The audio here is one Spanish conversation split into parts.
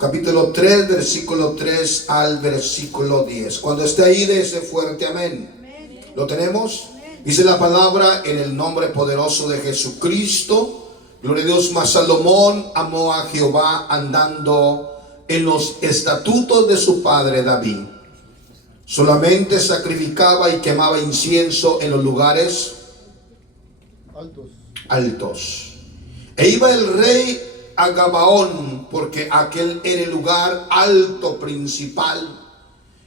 capítulo 3, versículo 3 al versículo 10. Cuando esté ahí, de ese fuerte amén. Amén. ¿Lo tenemos? Amén. Dice la palabra en el nombre poderoso de Jesucristo. Gloria a Dios. Mas Salomón amó a Jehová andando en los estatutos de su padre David. Solamente sacrificaba y quemaba incienso en los lugares altos. E iba el rey a Gabaón, porque aquel era el lugar alto principal,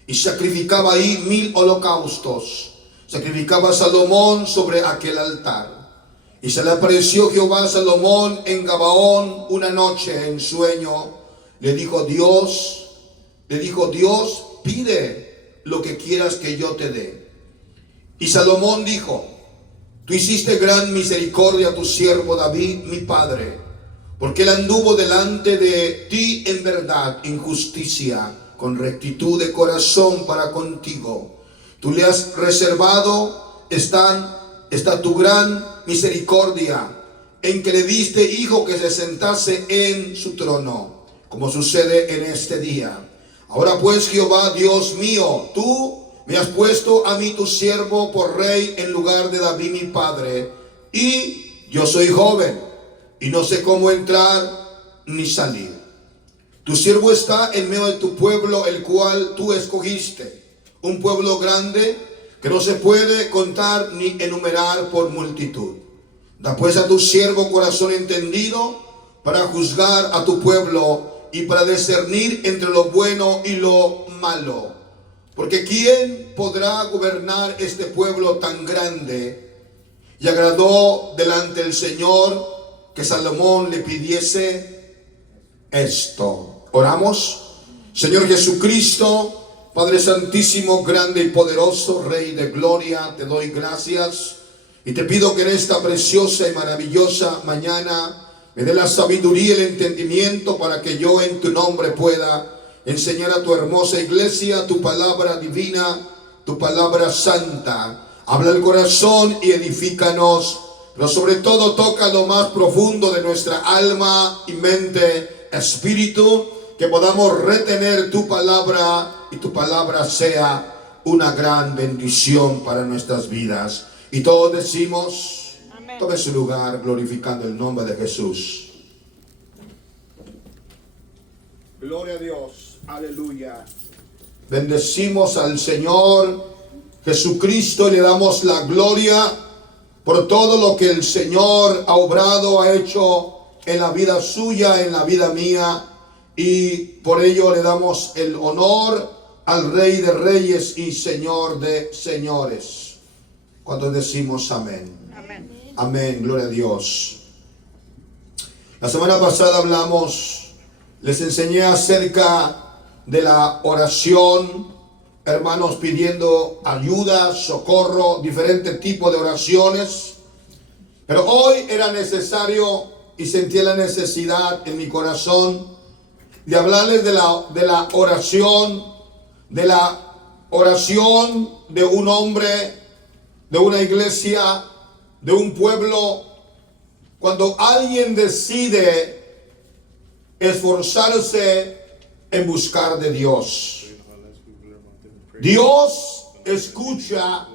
y sacrificaba ahí 1000 holocaustos. Sacrificaba Salomón sobre aquel altar. Y se le apareció Jehová a Salomón en Gabaón una noche en sueño. Le dijo Dios, pide lo que quieras que yo te dé. Y Salomón dijo: tú hiciste gran misericordia a tu siervo David, mi padre, porque él anduvo delante de ti en verdad, en justicia, con rectitud de corazón para contigo. Tú le has reservado, está tu gran misericordia, en que le diste hijo que se sentase en su trono, como sucede en este día. Ahora pues, Jehová Dios mío, tú me has puesto a mí tu siervo por rey en lugar de David mi padre, y yo soy joven y no sé cómo entrar ni salir. Tu siervo está en medio de tu pueblo, el cual tú escogiste, un pueblo grande que no se puede contar ni enumerar por multitud. Da pues a tu siervo corazón entendido para juzgar a tu pueblo y para discernir entre lo bueno y lo malo. Porque ¿quién podrá gobernar este pueblo tan grande? Y agradó delante del Señor que Salomón le pidiese esto. Oramos. Señor Jesucristo, Padre Santísimo, grande y poderoso, Rey de gloria, te doy gracias y te pido que en esta preciosa y maravillosa mañana me dé la sabiduría y el entendimiento para que yo en tu nombre pueda enseñar a tu hermosa iglesia tu palabra divina, tu palabra santa. Habla el corazón y edifícanos, pero sobre todo toca lo más profundo de nuestra alma y mente, espíritu, que podamos retener tu palabra y tu palabra sea una gran bendición para nuestras vidas. Y todos decimos, amén. Tome su lugar glorificando el nombre de Jesús. Gloria a Dios. Aleluya. Bendecimos al Señor Jesucristo y le damos la gloria por todo lo que el Señor ha obrado, ha hecho en la vida suya, en la vida mía, y por ello le damos el honor al Rey de Reyes y Señor de Señores. Cuando decimos amén. Amén. Amén, gloria a Dios. La semana pasada les enseñé acerca de la oración, hermanos, pidiendo ayuda, socorro, diferentes tipos de oraciones. Pero hoy era necesario y sentí la necesidad en mi corazón de hablarles de la oración de un hombre, de una iglesia, de un pueblo. Cuando alguien decide esforzarse en buscar de Dios, Dios escucha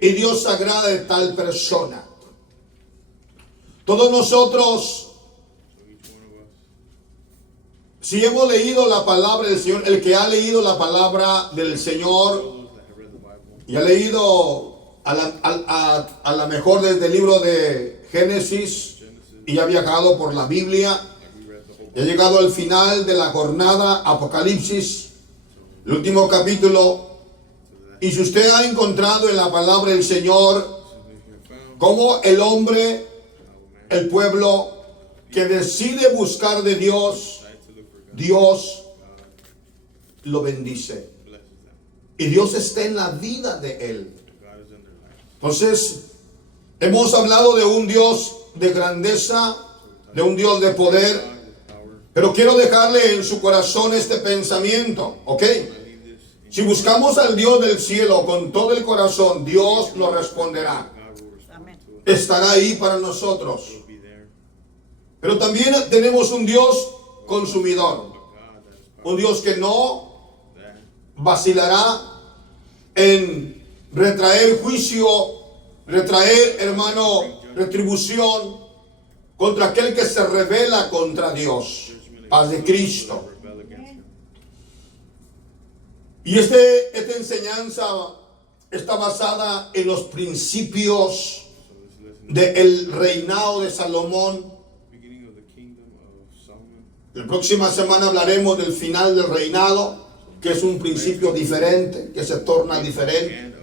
y Dios agrada de tal persona. Todos nosotros, si hemos leído la palabra del Señor, el que ha leído la palabra del Señor y ha leído a la mejor desde el libro de Génesis y ha viajado por la Biblia, he llegado al final de la jornada, Apocalipsis, el último capítulo, y si usted ha encontrado en la palabra del Señor cómo el hombre, el pueblo que decide buscar de Dios, Dios lo bendice. Y Dios está en la vida de él. Entonces, hemos hablado de un Dios de grandeza, de un Dios de poder, pero quiero dejarle en su corazón este pensamiento, ¿ok? Si buscamos al Dios del cielo con todo el corazón, Dios lo responderá. Estará ahí para nosotros. Pero también tenemos un Dios consumidor. un Dios que no vacilará en retraer juicio, retraer, hermano, retribución contra aquel que se rebela contra Dios. Paz de Cristo. Y esta enseñanza está basada en los principios del reinado de Salomón. La próxima semana hablaremos del final del reinado, que es un principio diferente, que se torna diferente.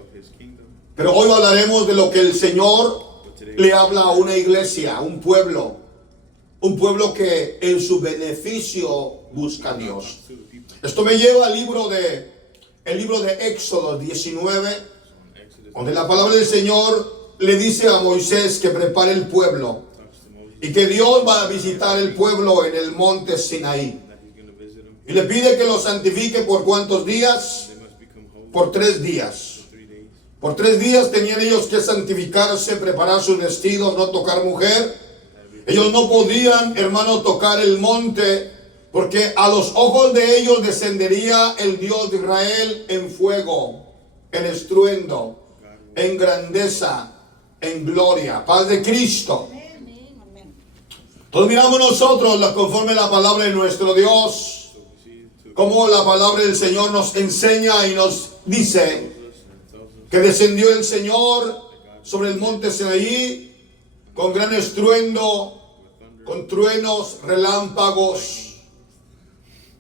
Pero hoy hablaremos de lo que el Señor le habla a una iglesia, a un pueblo que en su beneficio busca a Dios. Esto me lleva al libro de Éxodo 19, donde la palabra del Señor le dice a Moisés que prepare el pueblo y que Dios va a visitar el pueblo en el monte Sinaí. Y le pide que lo santifique por ¿cuántos días? Por 3 días. Por 3 días tenían ellos que santificarse, preparar sus vestidos, no tocar mujer. Ellos no podían, hermano, tocar el monte, porque a los ojos de ellos descendería el Dios de Israel en fuego, en estruendo, en grandeza, en gloria. Paz de Cristo. Entonces miramos nosotros, conforme la palabra de nuestro Dios, como la palabra del Señor nos enseña y nos dice que descendió el Señor sobre el monte Sinaí con gran estruendo, con truenos, relámpagos.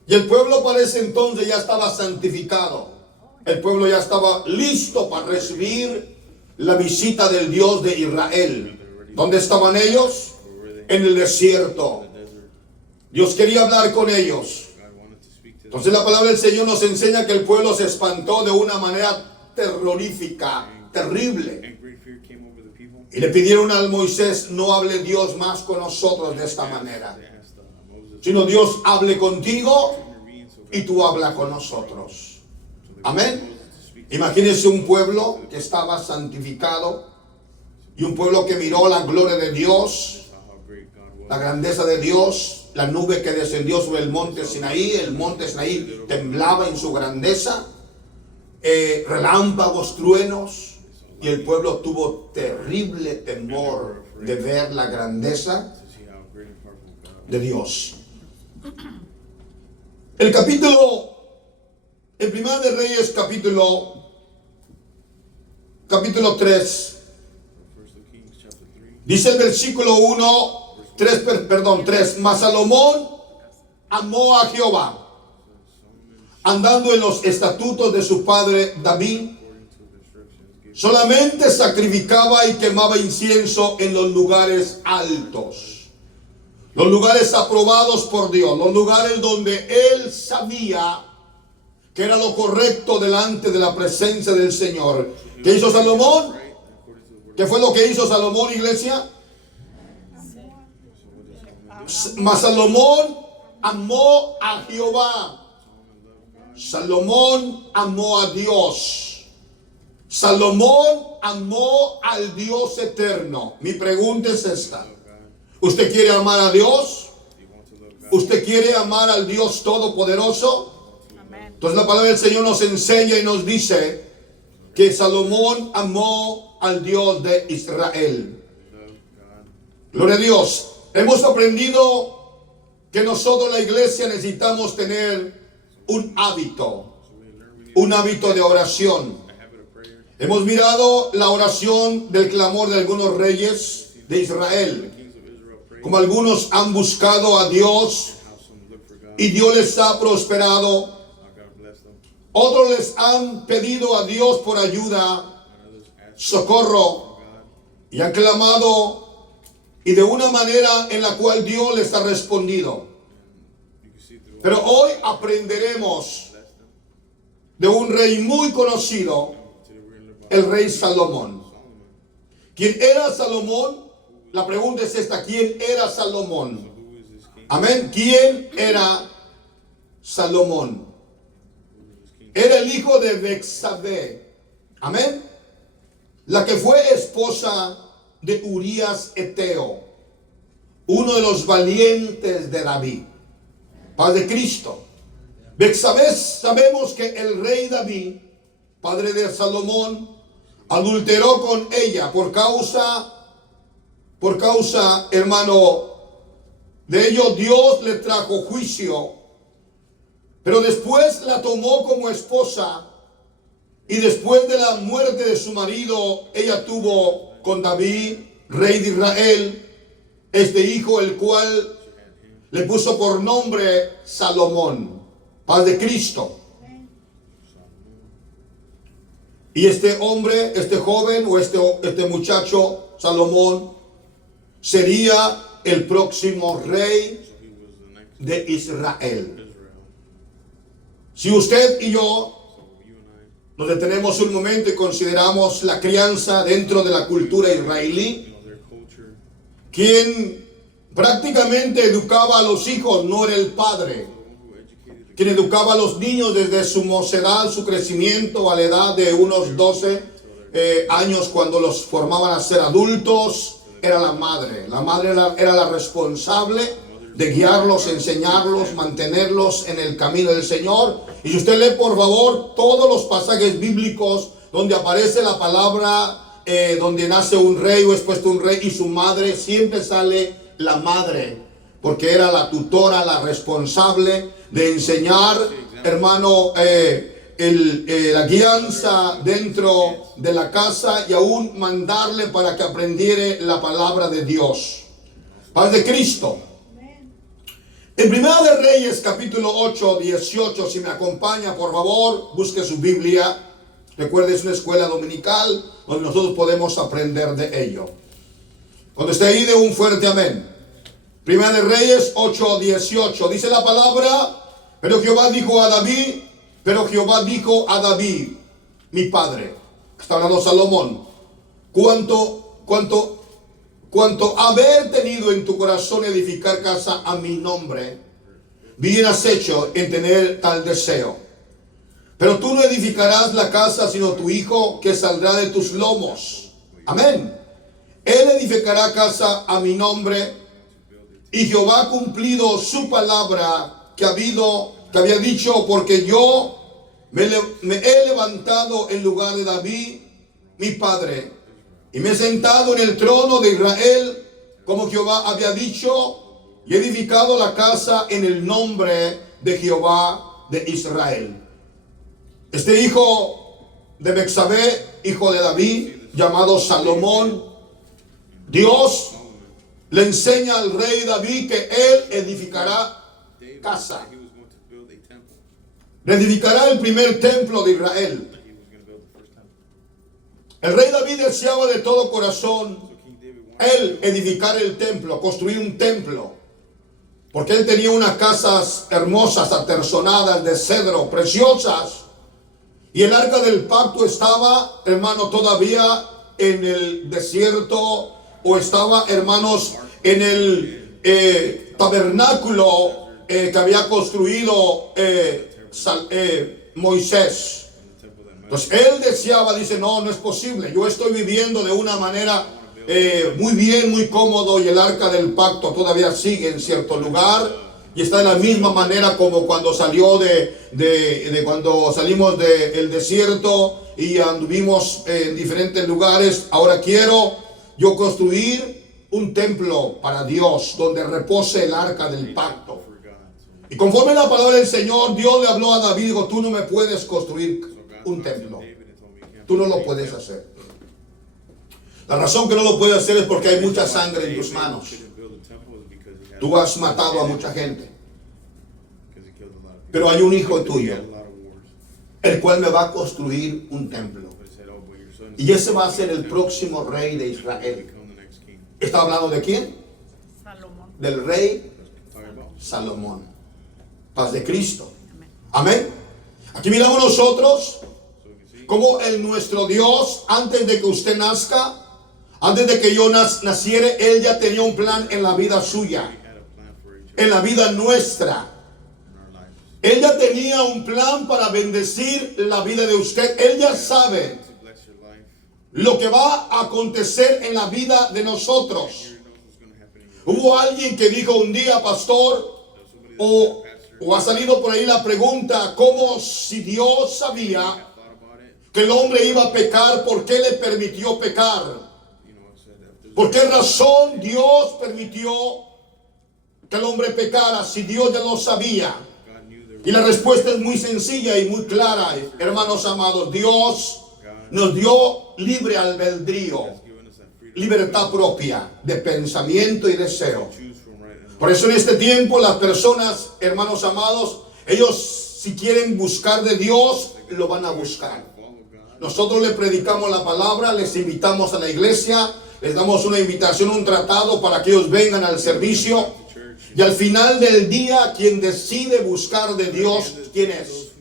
Y el pueblo para ese entonces ya estaba santificado. El pueblo ya estaba listo para recibir la visita del Dios de Israel. ¿Dónde estaban ellos? En el desierto. Dios quería hablar con ellos. Entonces la palabra del Señor nos enseña que el pueblo se espantó de una manera terrorífica, terrible. Y le pidieron a Moisés: no hable Dios más con nosotros de esta manera, sino Dios hable contigo y tú habla con nosotros. Amén. Imagínense un pueblo que estaba santificado y un pueblo que miró la gloria de Dios, la grandeza de Dios, la nube que descendió sobre el monte Sinaí. El monte Sinaí temblaba en su grandeza, relámpagos, truenos, y el pueblo tuvo terrible temor de ver la grandeza de Dios. El Primera de Reyes, capítulo 3, dice el versículo 3, mas Salomón amó a Jehová, andando en los estatutos de su padre David. Solamente sacrificaba y quemaba incienso en los lugares altos, los lugares aprobados por Dios, los lugares donde él sabía que era lo correcto delante de la presencia del Señor. ¿Qué hizo Salomón? ¿Qué fue lo que hizo Salomón, iglesia? Mas Salomón amó a Jehová. Salomón amó a Dios. Salomón amó al Dios eterno. Mi pregunta es esta: ¿usted quiere amar a Dios? ¿Usted quiere amar al Dios todopoderoso? Entonces la palabra del Señor nos enseña y nos dice que Salomón amó al Dios de Israel. Gloria a Dios. Hemos aprendido que nosotros, la iglesia, necesitamos tener un hábito de oración. Hemos mirado la oración del clamor de algunos reyes de Israel, como algunos han buscado a Dios y Dios les ha prosperado. Otros les han pedido a Dios por ayuda, socorro, y han clamado, y de una manera en la cual Dios les ha respondido. Pero hoy aprenderemos de un rey muy conocido, el rey Salomón. ¿Quién era Salomón? La pregunta es esta: ¿quién era Salomón? Amén. ¿Quién era Salomón? Era el hijo de Betsabé. Amén. La que fue esposa de Urías Eteo, uno de los valientes de David. Paz de Cristo. Betsabé, sabemos que el rey David, padre de Salomón, adulteró con ella por causa, hermano, de ello Dios le trajo juicio. Pero después la tomó como esposa, y después de la muerte de su marido, ella tuvo con David, rey de Israel, este hijo, el cual le puso por nombre Salomón, paz de Cristo. Y este hombre, este joven o este muchacho, Salomón, sería el próximo rey de Israel. Si usted y yo nos detenemos un momento y consideramos la crianza dentro de la cultura israelí, quien prácticamente educaba a los hijos no era el padre. Quien educaba a los niños desde su mocedad, su crecimiento a la edad de unos 12 años, cuando los formaban a ser adultos, era la madre. La madre era la responsable de guiarlos, enseñarlos, mantenerlos en el camino del Señor. Y si usted lee, por favor, todos los pasajes bíblicos donde aparece la palabra, donde nace un rey o es puesto un rey y su madre, siempre sale la madre, porque era la tutora, la responsable de enseñar, hermano, la guianza dentro de la casa y aún mandarle para que aprendiera la palabra de Dios. Paz de Cristo. En Primera de Reyes, capítulo 8, 18, si me acompaña, por favor, busque su Biblia. Recuerde, es una escuela dominical donde nosotros podemos aprender de ello. Cuando esté ahí, de un fuerte amén. Primera de Reyes 8, 18, dice la palabra: pero Jehová dijo a David, mi padre, está hablando Salomón, cuanto haber tenido en tu corazón edificar casa a mi nombre, bien has hecho en tener tal deseo. Pero tú no edificarás la casa, sino tu hijo, que saldrá de tus lomos. Amén. Él edificará casa a mi nombre, y Jehová ha cumplido su palabra que había dicho, porque yo me he levantado en lugar de David, mi padre, y me he sentado en el trono de Israel, como Jehová había dicho, y he edificado la casa en el nombre de Jehová de Israel. Este hijo de Betsabé, hijo de David, llamado Salomón, Dios le enseña al rey David que él edificará casa. Edificará el primer templo de Israel. El rey David deseaba de todo corazón él edificar el templo, construir un templo, porque él tenía unas casas hermosas, aterzonadas de cedro, preciosas, y el arca del pacto estaba, hermano, todavía en el desierto, o estaba, hermanos, en el tabernáculo que había construido Moisés. Entonces él deseaba, dice, no es posible, yo estoy viviendo de una manera muy bien, muy cómodo, y el arca del pacto todavía sigue en cierto lugar y está de la misma manera como cuando salió cuando salimos del desierto y anduvimos en diferentes lugares. Ahora quiero yo construir un templo para Dios donde repose el arca del pacto. Y conforme la palabra del Señor, Dios le habló a David y dijo: tú no me puedes construir un templo, tú no lo puedes hacer. La razón que no lo puedes hacer es porque hay mucha sangre en tus manos. Tú has matado a mucha gente, pero hay un hijo tuyo, el cual me va a construir un templo, y ese va a ser el próximo rey de Israel. ¿Está hablando de quién? Salomón. Del rey Salomón. Paz de Cristo. Amén. Aquí miramos nosotros como nuestro Dios, antes de que usted nazca, antes de que yo naciera, Él ya tenía un plan en la vida suya, en la vida nuestra. Él ya tenía un plan para bendecir la vida de usted. Él ya sabe lo que va a acontecer en la vida de nosotros. Hubo alguien que dijo un día: pastor, o o ha salido por ahí la pregunta, como si Dios sabía que el hombre iba a pecar, ¿por qué le permitió pecar? ¿Por qué razón Dios permitió que el hombre pecara si Dios ya lo sabía? Y la respuesta es muy sencilla y muy clara, hermanos amados. Dios nos dio libre albedrío, libertad propia de pensamiento y deseo. Por eso en este tiempo las personas, hermanos amados, ellos si quieren buscar de Dios, lo van a buscar. Nosotros le predicamos la palabra, les invitamos a la iglesia, les damos una invitación, un tratado para que ellos vengan al servicio. Y al final del día, quien decide buscar de Dios, ¿quién es?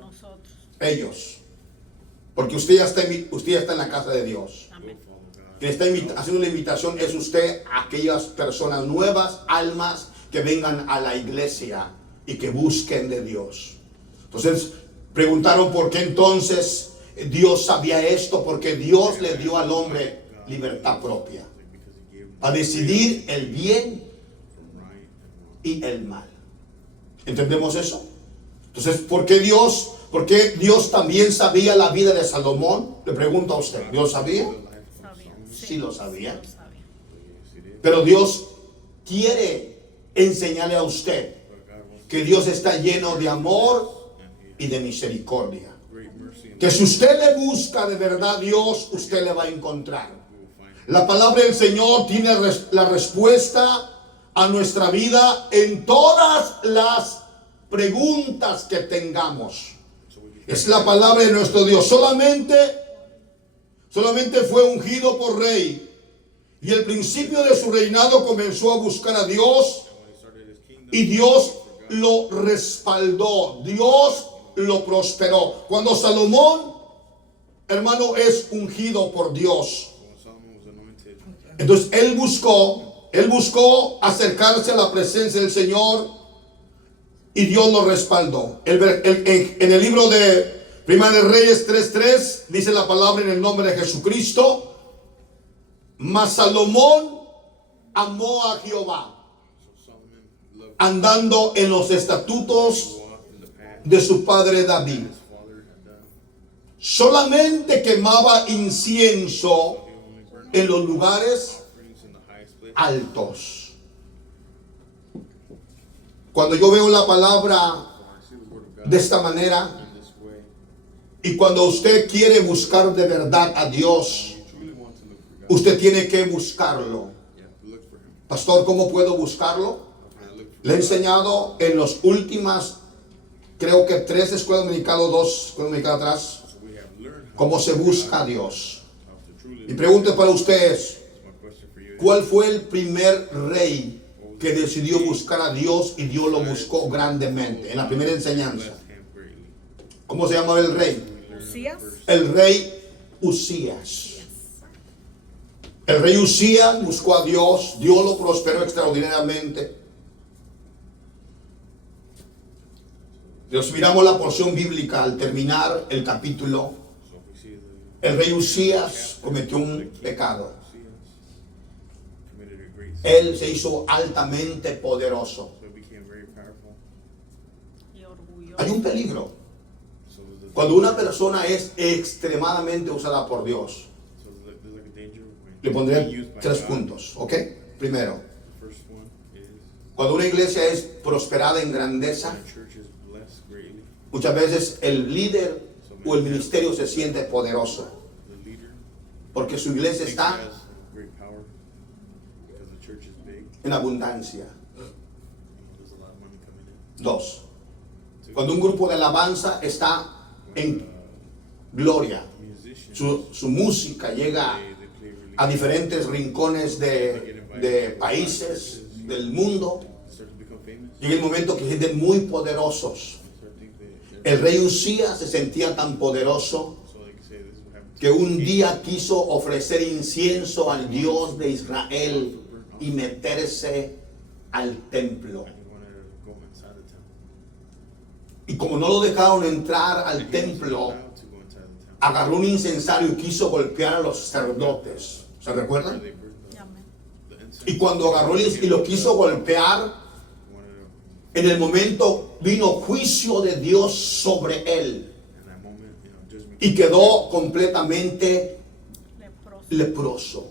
Nosotros. Ellos. Porque usted ya está en la casa de Dios. Amén. Quien está haciendo la invitación es usted, a aquellas personas nuevas, almas que vengan a la iglesia y que busquen de Dios. Entonces, preguntaron por qué entonces Dios sabía esto, porque Dios le dio al hombre libertad propia a decidir el bien y el mal. ¿Entendemos eso? Entonces, ¿por qué Dios también sabía la vida de Salomón? Le pregunto a usted, ¿Dios sabía? Sabía. Sí lo sabía. Lo sabía. Pero Dios quiere enseñarle a usted que Dios está lleno de amor y de misericordia. Que si usted le busca de verdad a Dios, usted le va a encontrar. La palabra del Señor tiene la respuesta a nuestra vida en todas las preguntas que tengamos. Es la palabra de nuestro Dios. Solamente fue ungido por rey. Y el principio de su reinado comenzó a buscar a Dios. Y Dios lo respaldó. Dios lo prosperó. Cuando Salomón, hermano, es ungido por Dios, entonces él buscó acercarse a la presencia del Señor y Dios lo respaldó. En el libro de Primera de Reyes 3:3 dice la palabra en el nombre de Jesucristo: mas Salomón amó a Jehová, andando en los estatutos de su padre David. Solamente quemaba incienso en los lugares altos. Cuando yo veo la palabra de esta manera, y cuando usted quiere buscar de verdad a Dios, usted tiene que buscarlo. Pastor, ¿cómo puedo buscarlo? Le he enseñado en las últimas, creo que 3 escuelas dominicanas, 2 escuelas dominicanas atrás, cómo se busca a Dios. Mi pregunta para ustedes: ¿cuál fue el primer rey que decidió buscar a Dios y Dios lo buscó grandemente? En la primera enseñanza, ¿cómo se llamaba el rey? Usías. El rey Usías. El rey Usías buscó a Dios, Dios lo prosperó extraordinariamente. Nos miramos la porción bíblica al terminar el capítulo. El rey Usías cometió un pecado. Él se hizo altamente poderoso. Y orgulloso. Hay un peligro cuando una persona es extremadamente usada por Dios. Le pondré 3 puntos, ¿ok? Primero, cuando una iglesia es prosperada en grandeza, muchas veces el líder o el ministerio se siente poderoso porque su iglesia está en abundancia. 2, cuando un grupo de alabanza está en gloria, su música llega a diferentes rincones de países del mundo. Llega el momento que se sienten muy poderosos. El rey Usías se sentía tan poderoso que un día quiso ofrecer incienso al Dios de Israel y meterse al templo. Y como no lo dejaron entrar al templo, agarró un incensario y quiso golpear a los sacerdotes. ¿Se recuerdan? Amén. Y cuando agarró y lo quiso golpear, En el momento vino juicio de Dios sobre él In that moment, judgment y quedó completamente leproso. leproso.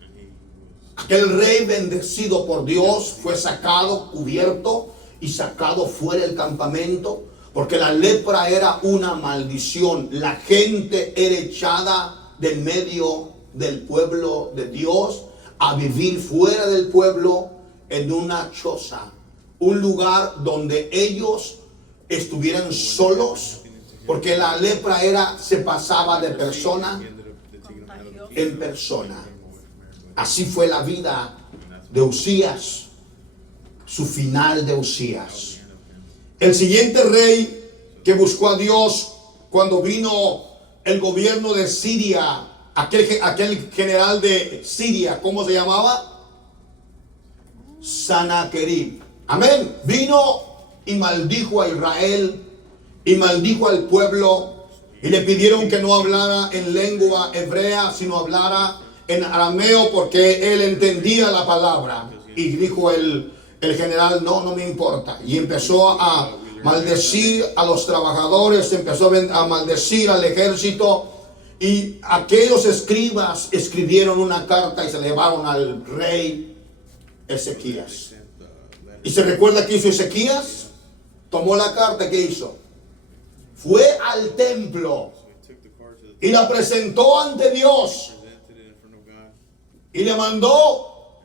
And he was Aquel rey bendecido por Dios fue sacado, cubierto y sacado fuera del campamento, porque la lepra era una maldición. La gente era echada del medio del pueblo de Dios a vivir fuera del pueblo en una choza, un lugar donde ellos estuvieran solos, porque la lepra se pasaba de persona he ended up taking him out of the kingdom, en persona. away from everybody. Así fue la vida de Usías, su final de Usías. El siguiente rey que buscó a Dios cuando vino el gobierno de Siria, aquel general de Siria, ¿cómo se llamaba? Sanaquerib. Amén. Vino y maldijo a Israel y maldijo al pueblo y le pidieron que no hablara en lengua hebrea, sino hablara en arameo, porque él entendía la palabra. Y dijo el general, no me importa. Y empezó a maldecir a los trabajadores, empezó a maldecir al ejército. Y aquellos escribas escribieron una carta y se la llevaron al rey Ezequías. ¿Y se recuerda qué hizo Ezequías? Tomó la carta, ¿qué hizo? Fue al templo So he took the card to the y la presentó ante Dios presented it in front of God, y le mandó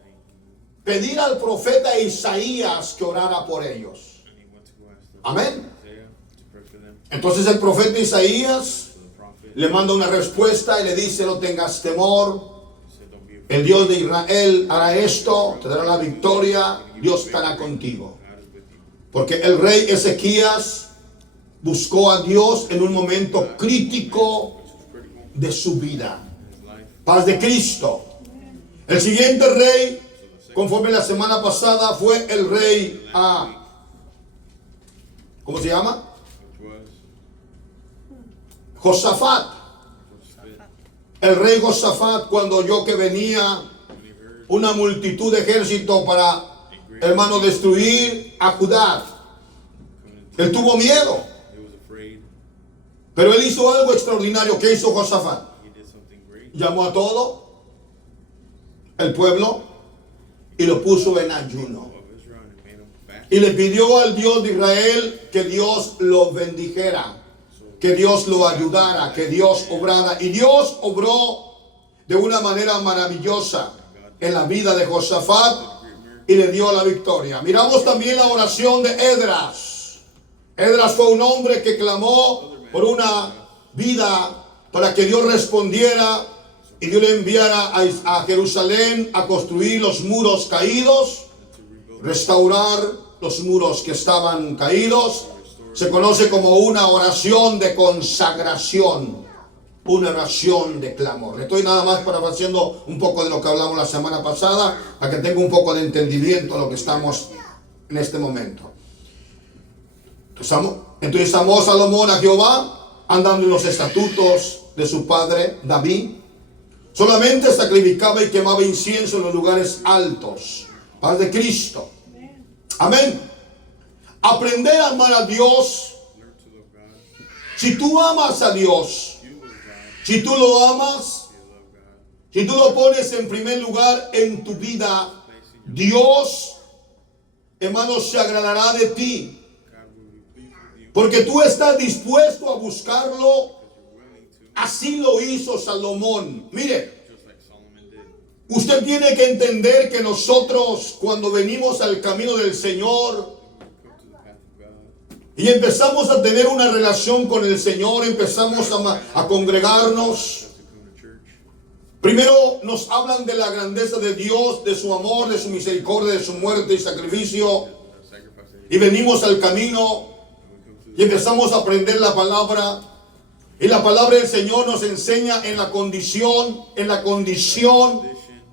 pedir al profeta Isaías que orara por ellos. and he went to go ask the Amén. Isaiah to pray for them. Entonces el profeta Isaías So the prophet le manda una respuesta y le dice: no tengas temor, said, "Don't be afraid. el Dios de Israel hará esto, te dará la victoria, Dios estará contigo. God is with you." Porque el rey Ezequías buscó a Dios en un momento crítico Which was critical de su vida. in his life. Paz de Cristo. El siguiente rey, conforme la semana pasada, fue el rey ¿cómo se llama? Which was Josafat. Josaphat. El rey Josafat, cuando oyó que venía When he heard una multitud de ejército para, hermano, destruir a Judá, coming into él tuvo miedo. he was afraid. Pero él hizo algo extraordinario. ¿Qué hizo Josafat? He did something great. Llamó a todo el pueblo y lo puso en ayuno. Of Israel and made him fast. Y le pidió al Dios de Israel que Dios lo bendijera, que Dios lo ayudara, que Dios obrara. Y Dios obró de una manera maravillosa en la vida de Josafat y le dio la victoria. Miramos también la oración de Esdras. Esdras fue un hombre que clamó por una vida para que Dios respondiera y Dios le enviara a Jerusalén a construir los muros caídos, restaurar los muros que estaban caídos. Se conoce como una oración de consagración, una oración de clamor. Estoy nada más parafraseando un poco de lo que hablamos la semana pasada, para que tenga un poco de entendimiento de lo que estamos en este momento. Entonces amó Salomón a Jehová, andando en los estatutos de su padre David. Solamente sacrificaba y quemaba incienso en los lugares altos. Paz de Cristo. Amén. Aprender a amar a Dios. Learn to love God. Si tú amas a Dios, You love God. si tú lo amas, You love God. si tú lo pones en primer lugar en tu vida, Dios, hermano, se agradará de ti. God will be pleased with you Porque tú estás dispuesto a buscarlo. because you're willing to, Así lo hizo Salomón. Mire, just like Solomon did. usted tiene que entender que nosotros, cuando venimos al camino del Señor When we come to the path of God, y empezamos a tener una relación con el Señor, empezamos a congregarnos, just to come to church, primero nos hablan de la grandeza de Dios, de su amor, de su misericordia, de su muerte y sacrificio, the sacrifice that he y venimos al camino and we come to y empezamos a aprender la palabra. Y la palabra del Señor nos enseña en la condición condition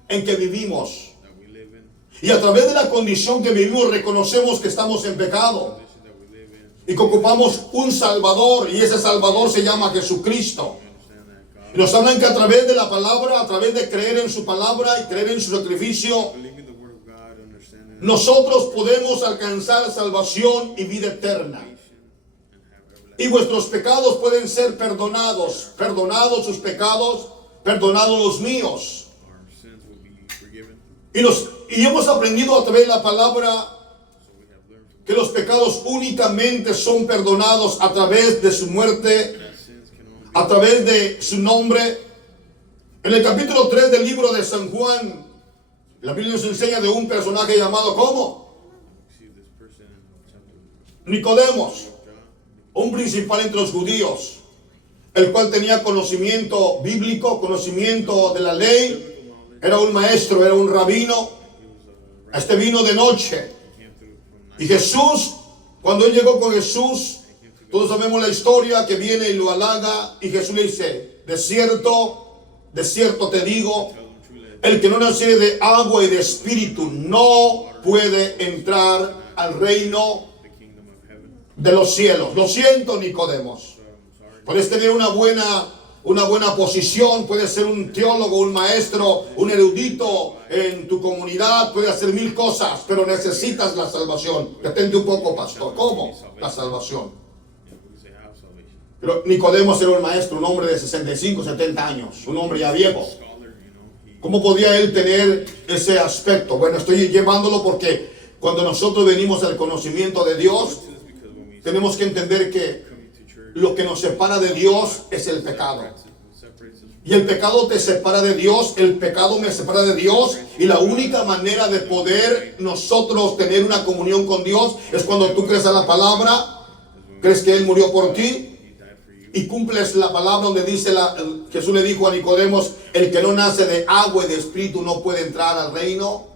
en que vivimos. that we live in, Y a través de la condición que vivimos reconocemos que estamos en pecado condition that we live in. y que ocupamos un Salvador, y ese Salvador se llama Jesucristo. We understand that Y God, nos hablan que a través de la palabra, a través de creer en su palabra y creer en su sacrificio, believing the word of God, understanding nosotros podemos alcanzar salvación y vida eterna. Y vuestros pecados pueden ser perdonados. Perdonados sus pecados, perdonados los míos. Our sins will be forgiven. Y hemos aprendido a través de la palabra So we have learned from que los pecados únicamente son perdonados a través de su muerte, that sins can only a través de su nombre. En el capítulo 3 del libro de San Juan, la Biblia nos enseña de un personaje llamado ¿cómo? see this person in the chapter Nicodemos, John. un principal entre los judíos, el cual tenía conocimiento bíblico, conocimiento de la ley, era un maestro, era un rabino. Este vino de noche. Came through from night. Y Jesús, cuando él llegó con Jesús, todos sabemos la historia que viene y lo halaga. Y Jesús le dice, de cierto te digo, Tell them truly, el que no naciere de agua y de espíritu no puede entrar al reino the kingdom of heaven. de los cielos. Lo siento, Nicodemos. So I'm sorry. Puedes tener una buena posición, puedes ser un teólogo, un maestro, un erudito en tu comunidad, puedes hacer mil cosas, pero necesitas la salvación. Detente un poco, pastor. ¿Cómo? La salvación. Because they have salvation. Pero Nicodemos era un maestro, un hombre de 65, 70 años, un hombre ya viejo. Scholar, he ¿Cómo podía él tener ese aspecto? Bueno, estoy llevándolo porque cuando nosotros venimos al conocimiento de Dios, to this because when we tenemos que entender que coming to church, lo que nos separa de Dios es el pecado. separates us Y el pecado te separa de Dios, el pecado me separa de Dios. Y la única manera de poder nosotros tener una comunión con Dios es cuando tú crees a la palabra, crees que Él murió por ti he died for you. y cumples la palabra donde dice, Jesús le dijo a Nicodemos, el que no nace de agua y de espíritu no puede entrar al reino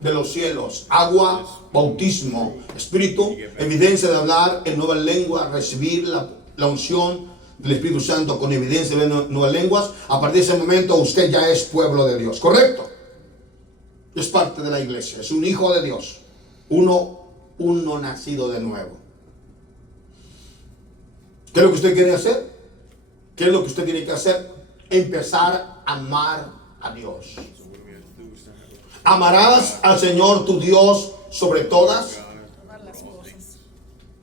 de los cielos. Agua, bautismo, espíritu, evidencia de hablar en nuevas lenguas, recibir la unción del Espíritu Santo con evidencia de nuevas lenguas. A partir de ese momento usted ya es pueblo de Dios, ¿correcto? Es parte de la iglesia, es un hijo de Dios, uno nacido de nuevo. ¿Qué es lo que usted quiere hacer? ¿Qué es lo que usted tiene que hacer? Empezar a amar a Dios. So what do we have to do? It's not have a Amarás al Señor tu Dios sobre todas. all things.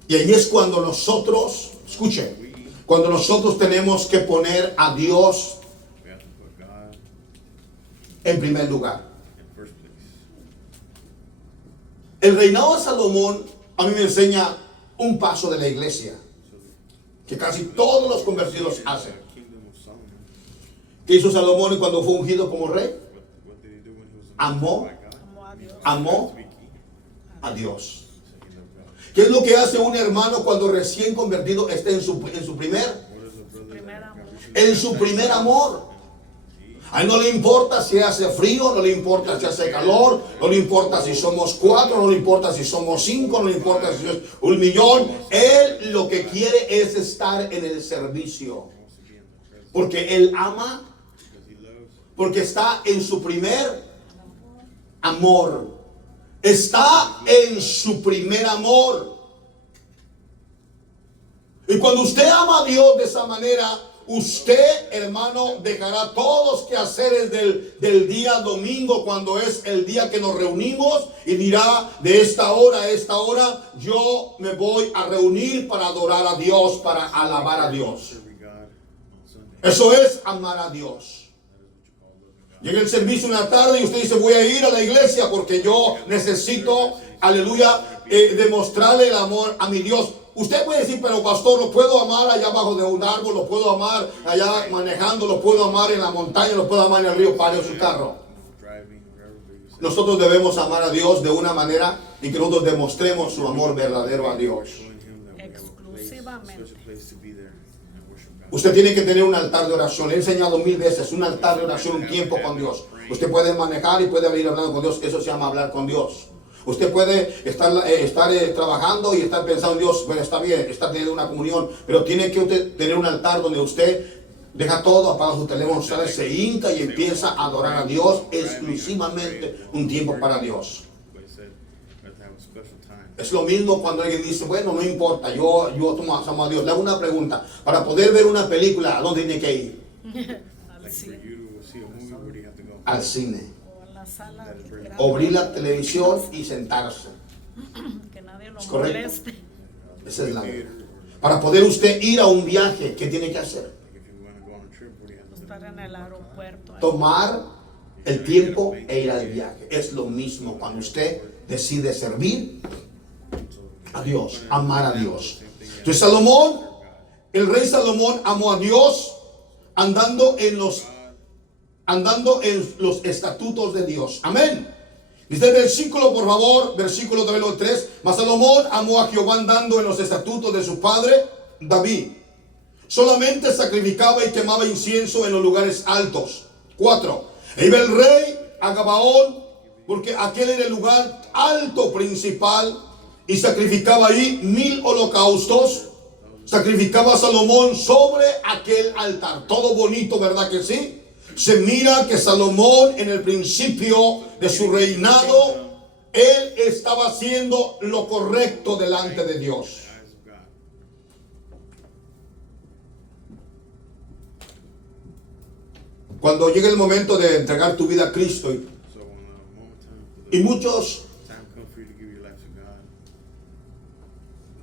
Y ahí es cuando nosotros, escuchen, cuando nosotros tenemos que poner a Dios We have to put God en primer lugar. in first place. El reinado de Salomón a mí me enseña un paso de la iglesia que casi todos los convertidos hacen. The kingdom of Solomon. ¿Qué hizo Salomón cuando fue ungido como rey? What did he do when he was Amó. by God? Amó To be king. a Dios. So he loved God. ¿Qué es lo que hace un hermano cuando recién convertido está en su primer? What is a brother? En su primer amor. A él no le importa si hace frío, no le importa si hace calor, no le importa si somos 4, no le importa si somos 5, no le importa si es 1,000,000. Él lo que quiere es estar en el servicio. Porque él ama, Because he loves. porque está en su primer amor. Está en su primer amor. Y cuando usted ama a Dios de esa manera, usted, hermano, dejará todos los quehaceres del día domingo, cuando es el día que nos reunimos, y dirá, de esta hora a esta hora, yo me voy a reunir para adorar a Dios, para alabar a Dios. Serving God on Sunday. Eso es amar a Dios. Llega el servicio una tarde y usted dice, voy a ir a la iglesia porque yo necesito, aleluya, demostrarle el amor a mi Dios. Usted puede decir, pero pastor, lo puedo amar allá abajo de un árbol, lo puedo amar allá manejando, lo puedo amar en la montaña, lo puedo amar en el río, pare su carro. Driving, wherever you say. Nosotros debemos amar a Dios de una manera en que nosotros demostremos su amor verdadero a Dios. Showing him that we have a place, Exclusivamente. special place to be there and worship God. Usted tiene que tener un altar de oración. Le he enseñado 1000 veces, un altar de oración, un tiempo con Dios. Usted puede manejar y puede venir hablando con Dios. Eso se llama hablar con Dios. Usted puede estar trabajando y estar pensando en Dios. Bueno, está bien, está teniendo una comunión, pero tiene que usted tener un altar donde usted deja todo, apaga su teléfono, sale, se hinca y empieza a adorar a Dios, exclusivamente un tiempo para Dios. But he said we have to have a special time. Es lo mismo cuando alguien dice, bueno, no importa, yo amo a Dios. Le hago una pregunta, para poder ver una película, ¿a dónde tiene que ir? Like for you to see a movie, where do you have to go? Al cine. O en la sala. abrir la televisión y sentarse. Que nadie lo ¿Es correcto? moleste. Esa es la verdad. Para poder usted ir a un viaje, ¿qué tiene que hacer? Like if you want to go on a trip, what do you have to do? Estar en el aeropuerto. Tomar el tiempo e ir al viaje. Es lo mismo cuando usted decide servir a Dios, amar a Dios. Entonces Salomón, el rey Salomón amó a Dios andando en los estatutos de Dios. Amén. Dice el versículo, por favor, versículo 3. Mas Salomón amó a Jehová andando en los estatutos de su padre David. Solamente sacrificaba y quemaba incienso en los lugares altos. 4. E iba el rey a Gabaón, porque aquel era el lugar alto principal, y sacrificaba ahí 1000 holocaustos. Sacrificaba a Salomón sobre aquel altar. Todo bonito, ¿verdad que sí? Se mira que Salomón en el principio de su reinado, él estaba haciendo lo correcto delante de Dios. Eyes of God. Cuando llegue el momento de entregar tu vida a Cristo, So when the moment time for y the muchos time comes for you to give your life to God,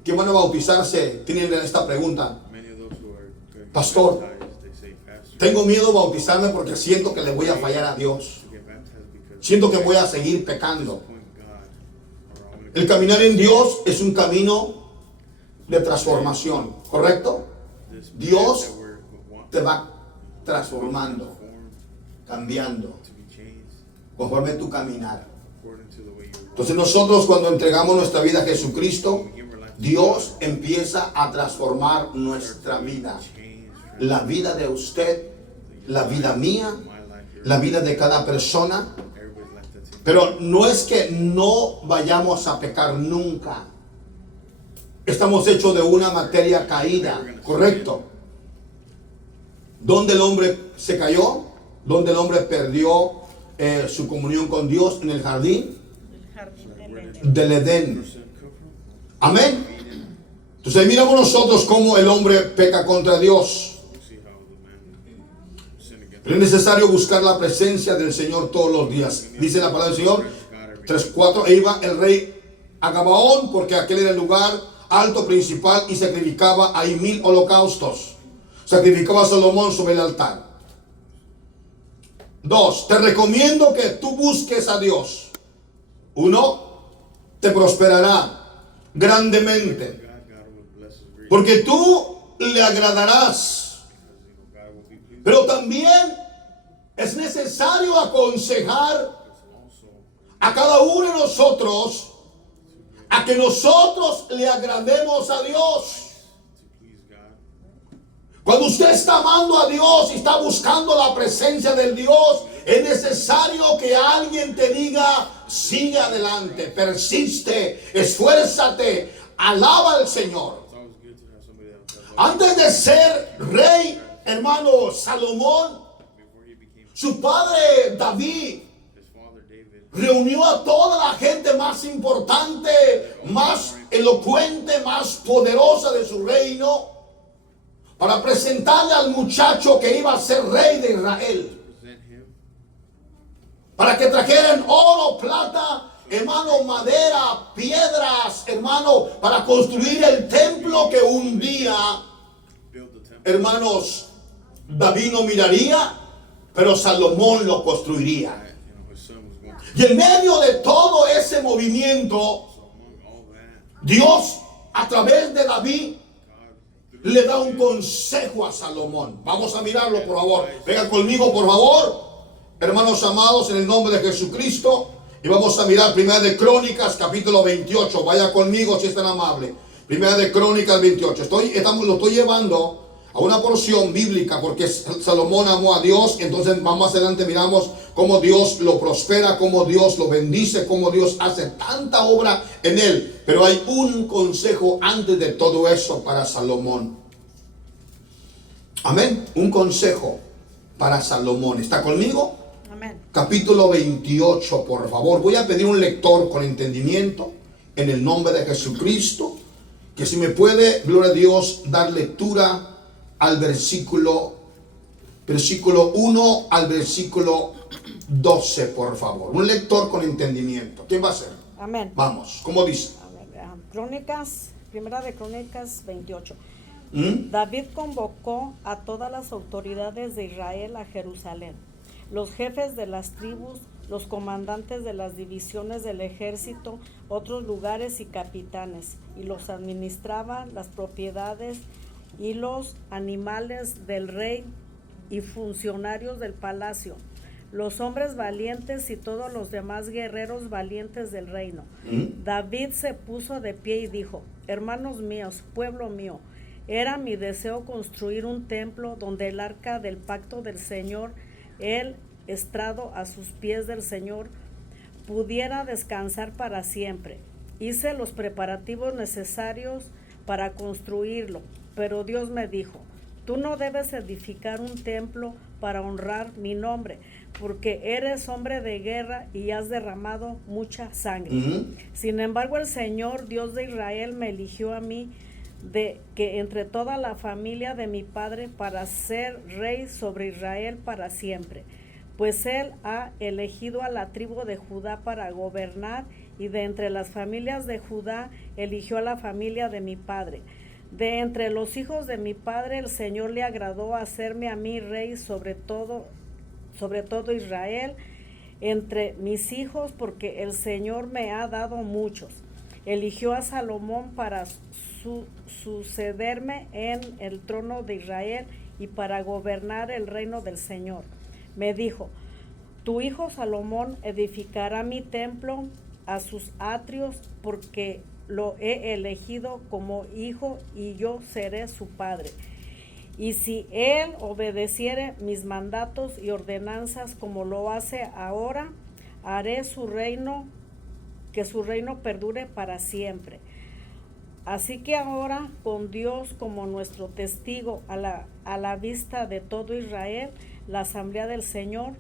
que van a bautizarse tienen esta pregunta: many of those who are going to Pastor, get baptized, they say, Pastor, tengo miedo de bautizarme porque siento que le voy a fallar a Dios. to get baptized because Siento que voy a seguir pecando. point God, or I'm gonna El caminar en Dios es un camino de transformación, ¿correcto? this Dios path that we're want Te va transformando, formed cambiando, to be changed conforme tu caminar. according to the way you walk. Entonces nosotros cuando entregamos nuestra vida a Jesucristo, When we give our life to Dios God, empieza a transformar nuestra vida. change La vida de usted, la vida mía, my life, your la vida de cada persona. everybody's life that's in Pero no es que no vayamos a pecar nunca. Estamos hechos de una materia caída, ¿correcto? ¿Dónde el hombre se cayó? ¿Dónde el hombre perdió su comunión con Dios? En el jardín El jardín del Edén. del Edén. sin come from. Amén. Entonces ahí miramos nosotros cómo el hombre peca contra Dios. You see how the man sinned against Pero es necesario buscar la presencia del Señor todos los días. Dice la palabra del Señor, 3:4, e iba el rey a Gabaón, porque aquel era el lugar alto principal, y sacrificaba ahí 1000 holocaustos. Sacrificaba a Salomón sobre el altar. 2. Te recomiendo que tú busques a Dios. 1. Te prosperará grandemente, God will bless us greatly. porque tú le agradarás. God will be pleased Pero también es necesario aconsejar also a cada uno de nosotros a que nosotros le agrademos a Dios. to please God. Cuando usted está amando a Dios y está buscando la presencia del Dios, es necesario que alguien te diga: sigue adelante, persiste, esfuérzate, alaba al Señor. It's always good to have somebody that will tell us Antes de ser rey, hermano Salomón, before he became su padre David his father David. reunió a toda la gente más importante, más elocuente, más poderosa de su reino, para presentarle al muchacho que iba a ser rey de Israel. Present him Para que trajeran oro, plata, hermano, madera, piedras, hermano, para construir el templo que un día, build the temple. hermanos, David no miraría, pero Salomón lo construiría. His son was going to. Y en medio de todo ese movimiento, So among all that, Dios, a través de David, God le da un consejo a Salomón. Vamos a mirarlo, por favor. Vengan conmigo, por favor, hermanos amados, en el nombre de Jesucristo. Y vamos a mirar Primera de Crónicas, capítulo 28. Vaya conmigo si es tan amable. Primera de Crónicas 28. Lo estoy llevando a una porción bíblica porque Salomón amó a Dios. Entonces más adelante miramos cómo Dios lo prospera, cómo Dios lo bendice, cómo Dios hace tanta obra en él. Pero hay un consejo antes de todo eso para Salomón. Amén. Un consejo para Salomón. ¿Está conmigo? Amén. Capítulo 28, por favor. Voy a pedir un lector con entendimiento en el nombre de Jesucristo, que si me puede, gloria a Dios, dar lectura al versículo 1 al versículo 12, por favor. Un lector con entendimiento. ¿Quién va a ser? Amén. Vamos, ¿cómo dice? A ver, Crónicas, primera de Crónicas 28. ¿Mm? David convocó a todas las autoridades de Israel a Jerusalén, los jefes de las tribus, los comandantes de las divisiones del ejército, otros lugares y capitanes, y los administraban las propiedades y los animales del rey y funcionarios del palacio, los hombres valientes y todos los demás guerreros valientes del reino. David se puso de pie y dijo: hermanos míos, pueblo mío, era mi deseo construir un templo donde el arca del pacto del Señor, el estrado a sus pies del Señor, pudiera descansar para siempre. Hice los preparativos necesarios para construirlo, pero Dios me dijo: tú no debes edificar un templo para honrar mi nombre, porque eres hombre de guerra y has derramado mucha sangre. Sin embargo, el Señor, Dios de Israel, me eligió a mí de que entre toda la familia de mi padre para ser rey sobre Israel para siempre. Pues él ha elegido a la tribu de Judá para gobernar, y de entre las familias de Judá eligió a la familia de mi padre. De entre los hijos de mi padre el Señor le agradó hacerme a mí rey sobre todo Israel, entre mis hijos, porque el Señor me ha dado muchos. Eligió a Salomón para sucederme en el trono de Israel y para gobernar el reino del Señor. Me dijo: tu hijo Salomón edificará mi templo a sus atrios, porque lo he elegido como hijo y yo seré su padre. Y si él obedeciere mis mandatos y ordenanzas como lo hace ahora, haré que su reino perdure para siempre. Así que ahora, con Dios como nuestro testigo a la vista de todo Israel, la asamblea del Señor,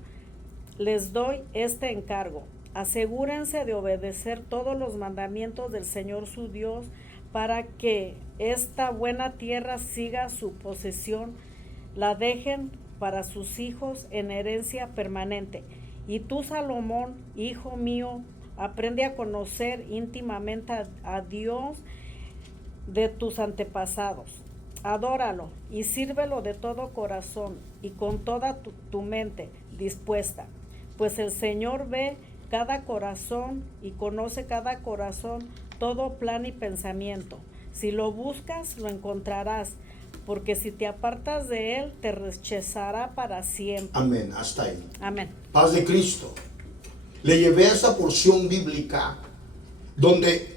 les doy este encargo: asegúrense de obedecer todos los mandamientos del Señor su Dios, para que esta buena tierra siga su posesión, la dejen para sus hijos en herencia permanente. Y tú, Salomón, hijo mío, aprende a conocer íntimamente a Dios de tus antepasados. Adóralo y sírvelo de todo corazón y con toda tu mente dispuesta, pues el Señor ve cada corazón y conoce cada corazón, todo plan y pensamiento. Si lo buscas, lo encontrarás, porque si te apartas de él, te rechazará para siempre. Amén, hasta ahí. Amén. Paz de Cristo. Le llevé a esa porción bíblica donde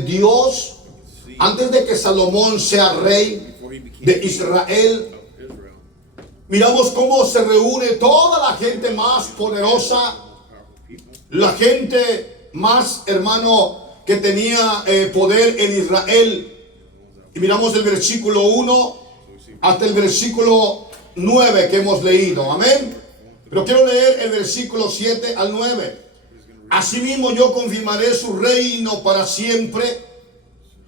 Dios, antes de que Salomón sea rey de Israel, miramos cómo se reúne toda la gente más poderosa, la gente más, hermano, que tenía poder en Israel. Y miramos el versículo 1 hasta el versículo 9 que hemos leído. Amén. Pero quiero leer el versículo 7 al 9. Asimismo yo confirmaré su reino para siempre,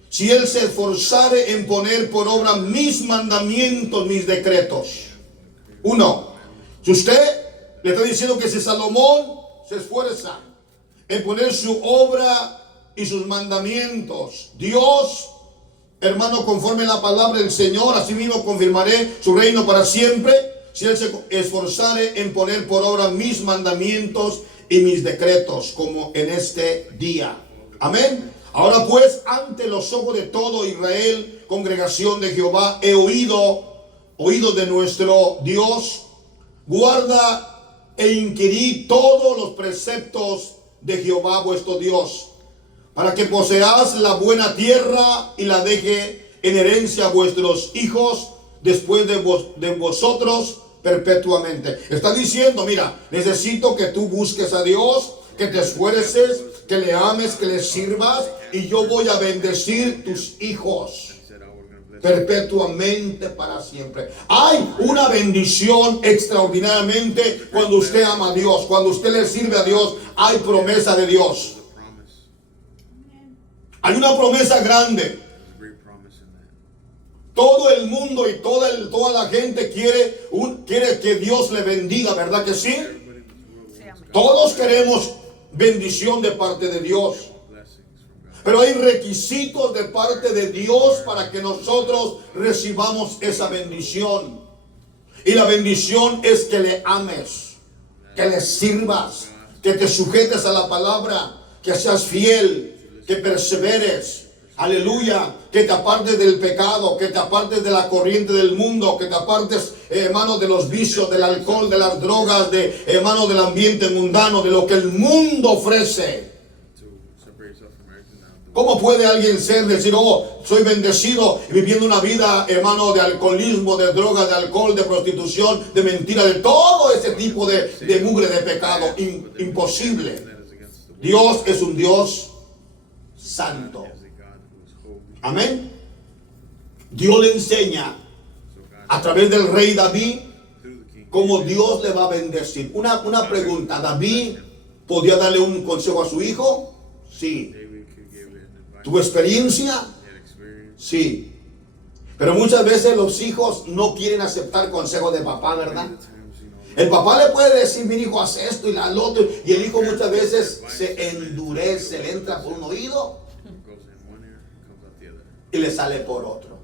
si él se esforzare en poner por obra mis mandamientos, mis decretos. 1. Si usted le está diciendo que si Salomón se esfuerza en poner su obra y sus mandamientos, Dios, hermano, conforme la palabra del Señor, así mismo confirmaré su reino para siempre, si él se esforzare en poner por obra mis mandamientos y mis decretos, como en este día. Amén. Ahora pues, ante los ojos de todo Israel, congregación de Jehová, he oído de nuestro Dios, guarda e inquirí todos los preceptos de Jehová vuestro Dios, para que poseáis la buena tierra y la deje en herencia a vuestros hijos después de vosotros perpetuamente. Está diciendo, mira, necesito que tú busques a Dios, que te esfuerces, que le ames, que le sirvas, y yo voy a bendecir tus hijos perpetuamente para siempre. Hay una bendición extraordinariamente cuando usted ama a Dios, cuando usted le sirve a Dios. Hay promesa de Dios. Hay una promesa grande. Todo el mundo y toda la gente quiere que Dios le bendiga, ¿verdad que sí? Everybody in this world Sí, wants amén. Todos queremos bendición de parte de Dios. blessings from God. Pero hay requisitos de parte de Dios para que nosotros recibamos esa bendición. Y la bendición es que le ames, que le sirvas, que te sujetes a la palabra, que seas fiel, que perseveres. Aleluya, que te apartes del pecado, que te apartes de la corriente del mundo, que te apartes, hermano, de los vicios, del alcohol, de las drogas, hermano, del ambiente mundano, de lo que el mundo ofrece. To separate yourself from everything that the ¿Cómo puede alguien decir, oh, soy bendecido y viviendo una vida, hermano, de alcoholismo, de drogas, de alcohol, de prostitución, de mentira, de todo ese tipo de mugre de pecado? Imposible. that is against the word Dios es un Dios santo. is a God who is holy. Amén. Dios le enseña So God, a través del rey David through the king, cómo Dios le va a bendecir. Una pregunta, ¿David podía darle un consejo a su hijo? Sí. David could give it advice. ¿Tu experiencia? He had experience. Sí. Pero muchas veces los hijos no quieren aceptar consejo de papá, ¿verdad? Many times, you know, El papá le puede decir, mi hijo, haz esto y lo otro. Y el hijo muchas veces se endurece, le entra por un oído goes in one ear, comes out the other. y le sale por otro.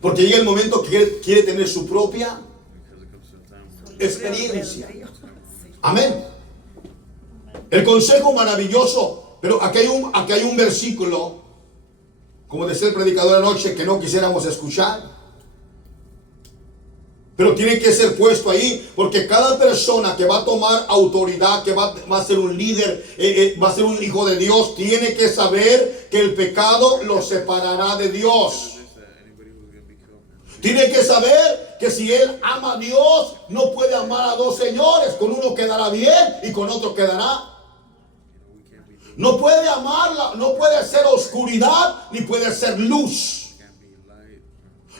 Porque llega el momento que quiere tener su propia Because it comes to a time where experiencia. Sí. Amén. El consejo maravilloso. Pero aquí hay un versículo, como decía el predicador anoche, que no quisiéramos escuchar. Pero tiene que ser puesto ahí, porque cada persona que va a tomar autoridad, que va a ser un líder, va a ser un hijo de Dios, tiene que saber que el pecado lo separará de Dios. this, that anybody who's going to be covenant, Tiene que saber que si él ama a Dios, no puede amar a dos señores. Con uno quedará bien y con otro quedará. we can't be doing, No puede amarla, no puede ser oscuridad ni puede ser luz. can't be light.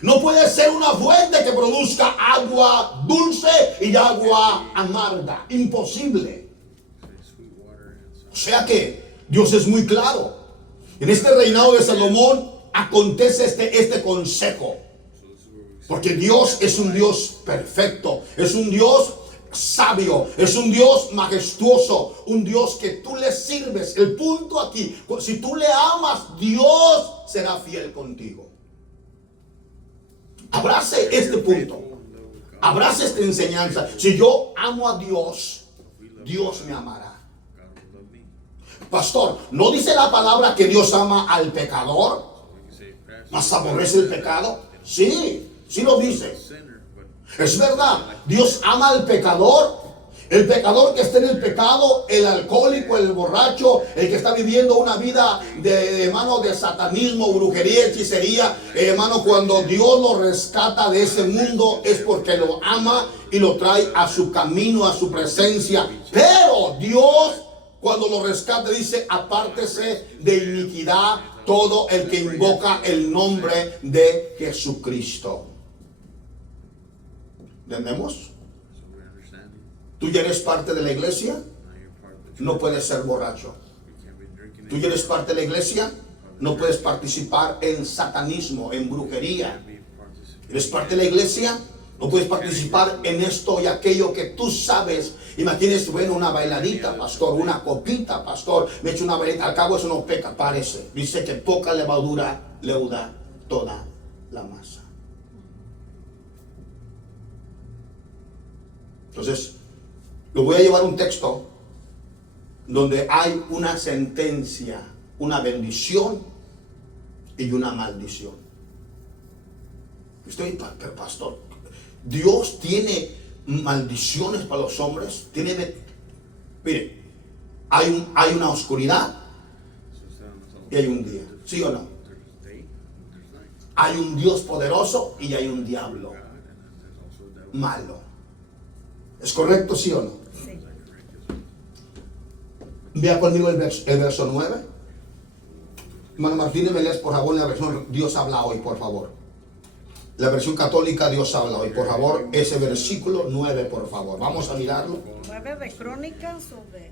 No puede ser una fuente que produzca agua dulce y agua amarga. Imposible. Say sweet water and O some. sea que Dios es muy claro. En este reinado de Salomón acontece este consejo. So this is where we see Porque Dios es un Dios perfecto, es un Dios sabio, es un Dios majestuoso, un Dios que tú le sirves. El punto aquí, si tú le amas, Dios será fiel contigo. Abrace este punto, abrace esta enseñanza. Si yo amo a Dios, Dios me amará. God will love me. Pastor, ¿no dice la palabra que Dios ama al pecador, We can say pastor, mas aborrece el pecado? Sí, sí lo dice. sinner, but Es verdad, Dios ama al pecador. El pecador que está en el pecado, el alcohólico, el borracho, el que está viviendo una vida hermano, de satanismo, brujería, hechicería, hermano, cuando Dios lo rescata de ese mundo es porque lo ama y lo trae a su camino, a su presencia. Pero Dios, cuando lo rescata, dice, apártese de iniquidad todo el que invoca el nombre de Jesucristo. ¿Entendemos? so we're understanding. Tú ya eres parte de la iglesia, Now you're part of the church. no puedes ser borracho. We can't be drinking. Tú ya eres parte de la iglesia, no puedes participar en satanismo, en brujería. Be participating. Eres parte de la iglesia, no puedes participar en esto y aquello que tú sabes. Imagínese, bueno, una bailadita, pastor, una copita, pastor, me echo una bailadita, al cabo eso no peca, parece. Dice que poca levadura leuda toda la masa. Entonces, lo voy a llevar a un texto donde hay una sentencia, una bendición y una maldición. Pero pastor, Dios tiene maldiciones para los hombres. Mire, hay una oscuridad So it's telling us all y hay un día. ¿Sí o no? there's day, there's night. Hay un Dios poderoso y hay un diablo God, and then there's also a devil. malo. ¿Es correcto, sí o no? Sí. Vea conmigo el verso 9. Hermano Martínez, me lees por favor la versión Dios habla hoy, por favor. La versión católica Dios habla hoy, por favor. Ese versículo 9, por favor. Vamos a mirarlo. 9 de Crónicas o de...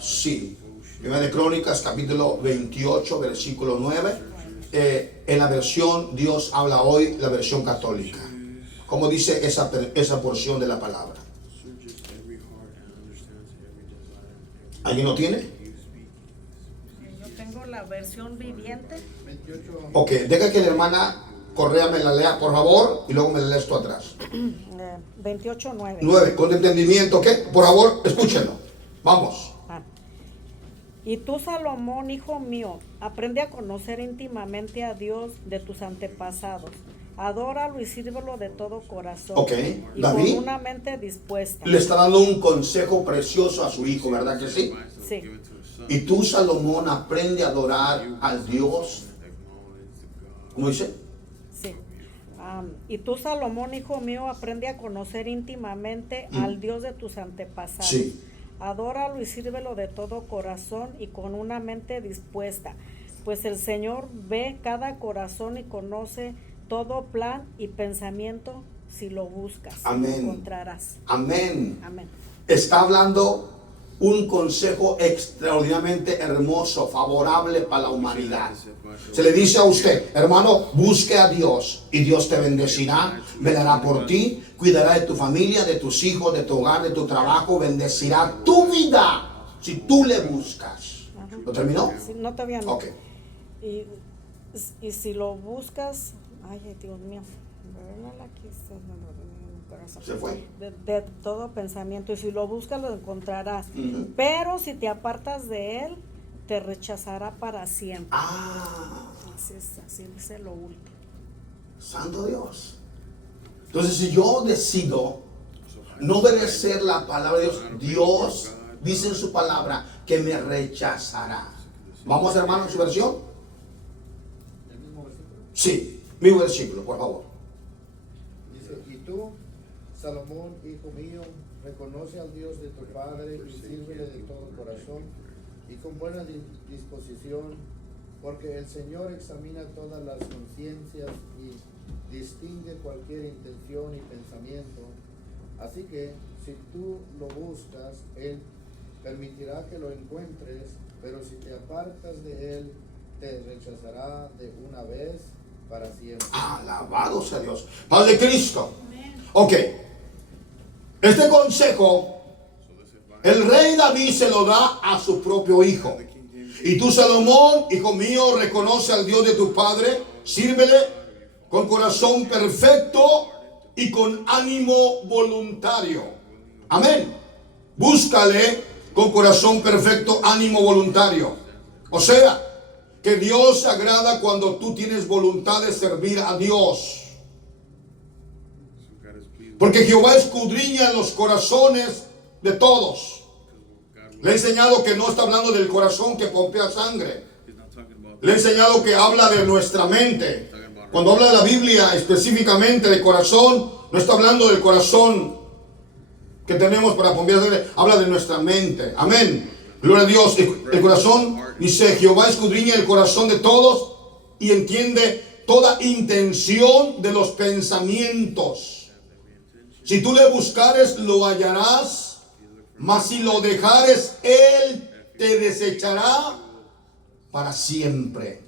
Sí. Primera de Crónicas, capítulo 28, versículo 9. en la versión Dios habla hoy, la versión católica. ¿Cómo dice esa porción de la palabra? Searches every heart and understands every desire. ¿Alguien lo tiene? You speak. Yo tengo la versión viviente. 28. Ok, deja que la hermana Correa me la lea, por favor, y luego me la lees tú atrás. 28:9. 9, con entendimiento, ¿qué? Por favor, escúchenlo. Vamos. Ah. Y tú, Salomón, hijo mío, aprende a conocer íntimamente a Dios de tus antepasados. Adóralo y sírvelo de todo corazón. Ok, Y David con una mente dispuesta. le está dando un consejo precioso a su hijo, ¿verdad que sí? Sí. Give it to his son. Y tú, Salomón, aprende a adorar al Dios. Acknowledge the God. ¿Cómo dice? Sí. Y tú, Salomón, hijo mío, aprende a conocer íntimamente al Dios de tus antepasados. Sí. Adóralo y sírvelo de todo corazón y con una mente dispuesta, pues el Señor ve cada corazón y conoce todo plan y pensamiento. Si lo buscas, Amén. lo encontrarás. Amén. Amén. Está hablando un consejo extraordinariamente hermoso, favorable para la humanidad. Se le dice a usted, hermano, busque a Dios y Dios te bendecirá, velará por ti, cuidará de tu familia, de tus hijos, de tu hogar, de tu trabajo, bendecirá tu vida si tú le buscas. Ajá. ¿Lo terminó? Sí, no, todavía no. Ok. Y si lo buscas, ay, Dios mío, aquí está el corazón. Se fue. De todo pensamiento, y si lo buscas lo encontrarás. Ujú. Pero si te apartas de él, te rechazará para siempre. Ah, Así dice lo último. santo Dios. Entonces, si yo decido no obedecer la palabra de Dios, Dios dice en su palabra que me rechazará. Vamos, hermano, en su versión. El mismo versículo. Sí, mi versículo, por favor. Dice, y tú, Salomón, hijo mío, reconoce al Dios de tu padre y sírvele de todo corazón y con buena disposición, porque el Señor examina todas las conciencias y distingue cualquier intención y pensamiento. Así que, si tú lo buscas, Él permitirá que lo encuentres, pero si te apartas de Él, te rechazará de una vez para siempre. Alabado sea Dios. Padre Cristo. Ok. Este consejo, el rey David se lo da a su propio hijo. Y tú, Salomón, hijo mío, reconoce al Dios de tu padre, sírvele con corazón perfecto y con ánimo voluntario. Amén. Búscale con corazón perfecto, ánimo voluntario. O sea, que Dios se agrada cuando tú tienes voluntad de servir a Dios. So God is pleased Porque Jehová escudriña los corazones de todos. Le he enseñado que no está hablando del corazón que pompea sangre. He's not talking about Le he enseñado que habla de nuestra mente. Cuando habla de la Biblia específicamente de corazón, no está hablando del corazón que tenemos para pompear sangre. Habla de nuestra mente. Amén. Gloria a Dios. El corazón, dice, Jehová escudriña el corazón de todos y entiende toda intención de los pensamientos. Si tú le buscares, lo hallarás. Mas si lo dejares, Él te desechará para siempre.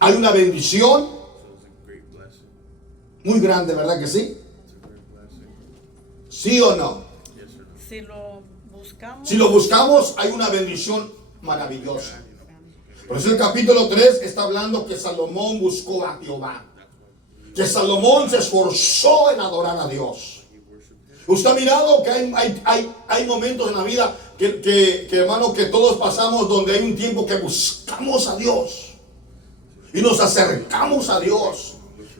Hay una bendición so it's a great blessing. muy grande, ¿verdad que sí? It's a great blessing. ¿Sí o no? Yes or no? Si lo buscamos, Si lo buscamos, hay una bendición maravillosa. Por eso el capítulo 3 está hablando que Salomón buscó a Jehová. Que Salomón se esforzó en adorar a Dios. Usted ha mirado que hay momentos en la vida que hermano, que todos pasamos donde hay un tiempo que buscamos a Dios. Y nos acercamos a Dios.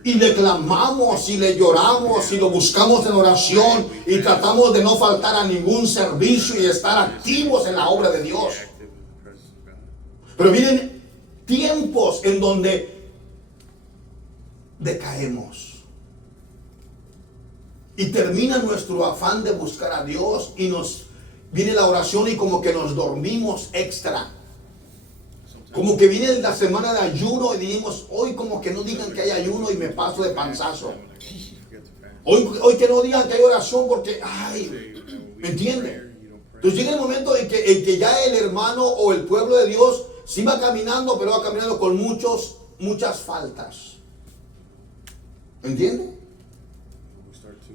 Y le clamamos y le lloramos y lo buscamos en oración. Y tratamos de no faltar a ningún servicio y estar activos en la obra de Dios. Active in the presence of God. Pero vienen tiempos en donde decaemos. Y termina nuestro afán de buscar a Dios y nos viene la oración y como que nos dormimos extra. Como que viene la semana de ayuno y dijimos, hoy como que no digan que hay ayuno y me paso de panzazo. Forget to fast. Hoy que no digan que hay oración porque, ay, ¿me entiende? Entonces llega el momento en que ya el hermano o el pueblo de Dios sí va caminando, pero va caminando con muchas faltas. ¿Entiende? We start to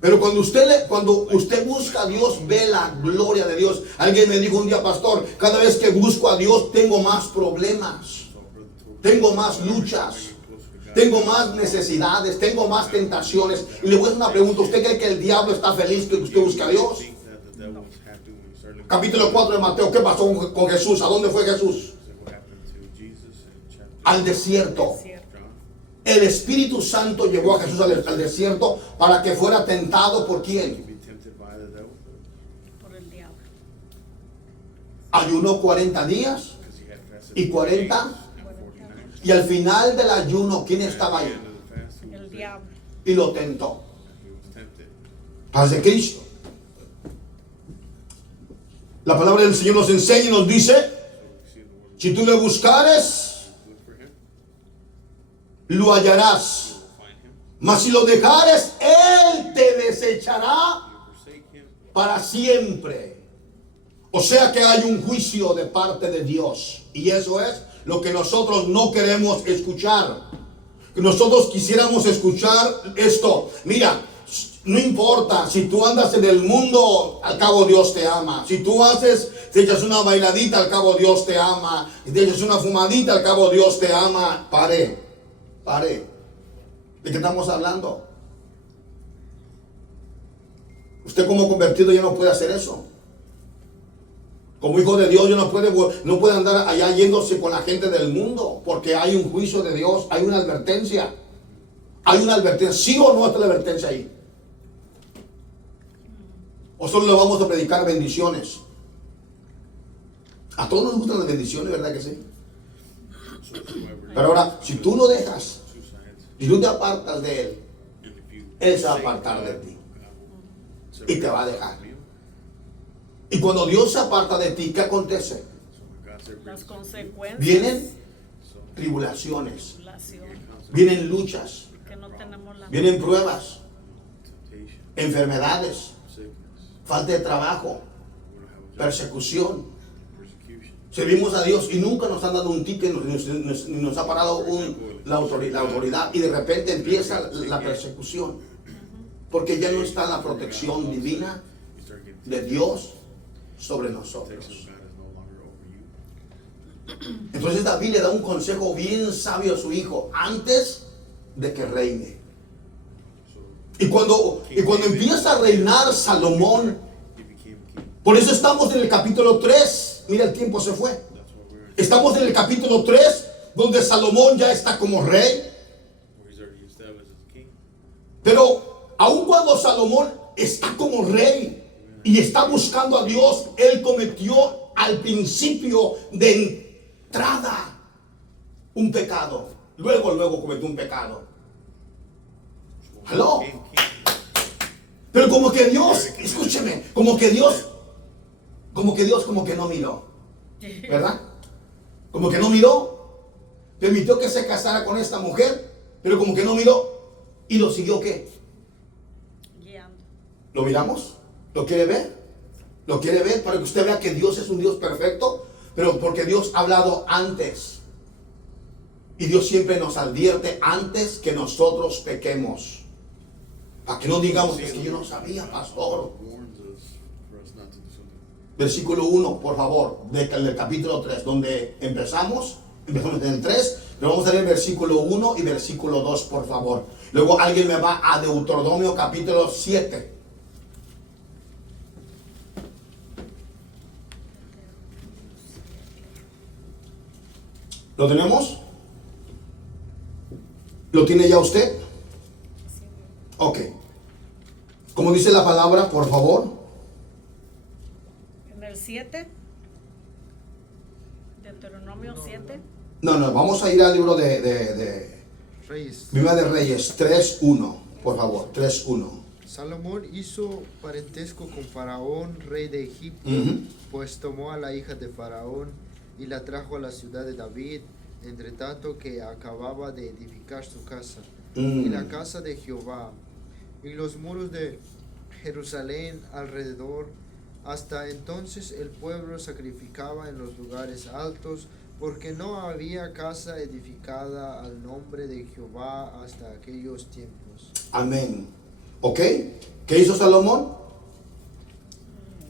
Pero cuando usted busca a Dios, ve la gloria de Dios. Alguien me dijo un día, pastor, cada vez que busco a Dios tengo más problemas, tengo más luchas, tengo más necesidades, tengo más tentaciones. Y le voy a hacer una pregunta: ¿usted cree que el diablo está feliz que usted busque a Dios? think that the devil is happy when you start looking Capítulo 4 de Mateo, ¿qué pasó con Jesús? ¿A dónde fue Jesús? at what happened to Jesus in chapter Al desierto. Cierto. John. El Espíritu Santo llevó a Jesús al desierto para que fuera tentado por To quién. be tempted by the devil Por el diablo. Ayunó 40 días because he had fasted y 40. 40 and 40 nights. Y al final del ayuno, ¿quién At estaba the ahí? end of the fast, who El was there? diablo. Y lo tentó. He was tempted. Paz de Cristo. La palabra del Señor nos enseña y nos dice: So we see the word si tú le buscares, look for him, lo hallarás. you will find him. Mas si lo dejares, Él te desechará You forsake him. para siempre. O sea que hay un juicio de parte de Dios. Y eso es lo que nosotros no queremos escuchar. Nosotros quisiéramos escuchar esto. Mira, no importa si tú andas en el mundo, al cabo Dios te ama. Si tú te echas una bailadita, al cabo Dios te ama. Si te echas una fumadita, al cabo Dios te ama. Pare. ¿De qué estamos hablando? Usted como convertido ya no puede hacer eso. Como hijo de Dios, yo no puede andar allá yéndose con la gente del mundo, porque hay un juicio de Dios, hay una advertencia. Hay una advertencia. ¿Sí o no está la advertencia ahí? ¿O solo le vamos a predicar bendiciones? A todos nos gustan las bendiciones, ¿verdad que sí? So it's whoever Pero ahora, si tú lo dejas, two sides, si tú te apartas de Él, and if you Él se va a forsake apartar de God, ti. God will Y te va a separate dejar. from you. Y cuando Dios se aparta de ti, ¿qué acontece? So when God separates Las you, consecuencias. Vienen so tribulaciones, Tribulación, vienen luchas, que no tenemos la vienen pruebas, temptation, enfermedades, sickness, falta de trabajo, we don't have a job, persecución. persecution. Servimos a Dios y nunca nos han dado un ticket, ni nos ha parado la autoridad, y de repente empieza la persecución, porque ya no está la protección divina You start getting de Dios sobre protection of nosotros. God is no longer over you. Entonces David le da un consejo bien sabio a su hijo antes de que reine. So Y cuando empieza a reinar Salomón, he became king. por eso estamos en el capítulo 3. Mira, el tiempo se fue. That's why we're in Estamos en el capítulo 3, donde Salomón ya está como rey. where he's already established as king. Pero aun cuando Salomón está como rey y está buscando a Dios, él cometió al principio de entrada un pecado. Luego cometió un pecado. Aló. Became king. Pero como que Dios, escúcheme, como que Dios no miró, ¿verdad? Como que no miró, permitió que se casara con esta mujer, pero como que no miró y lo siguió. ¿Qué? guiando. ¿Lo miramos? ¿Lo quiere ver? ¿Lo quiere ver? Para que usted vea que Dios es un Dios perfecto, pero porque Dios ha hablado antes. Y Dios siempre nos advierte antes que nosotros pequemos. Para que no digamos, es que yo no sabía, pastor. Warns us for us not to do something. Versículo 1, por favor, del capítulo 3, donde empezamos en el 3, pero vamos a leer versículo 1 y versículo 2, por favor. Luego alguien me va a Deuteronomio capítulo 7. ¿Lo tenemos? ¿Lo tiene ya usted? Ok. Como dice la palabra, por favor. En el 7, Deuteronomio 7, No, vamos a ir al libro de Reyes. Primera de Reyes 3:1, por favor, 3:1. Salomón hizo parentesco con Faraón, rey de Egipto, Ujú. pues tomó a la hija de Faraón y la trajo a la ciudad de David, entre tanto que acababa de edificar su casa, y la casa de Jehová, y los muros de Jerusalén alrededor, Hasta entonces el pueblo sacrificaba en los lugares altos, porque no había casa edificada al nombre de Jehová hasta aquellos tiempos. Amén. ¿Ok? ¿Qué hizo Salomón?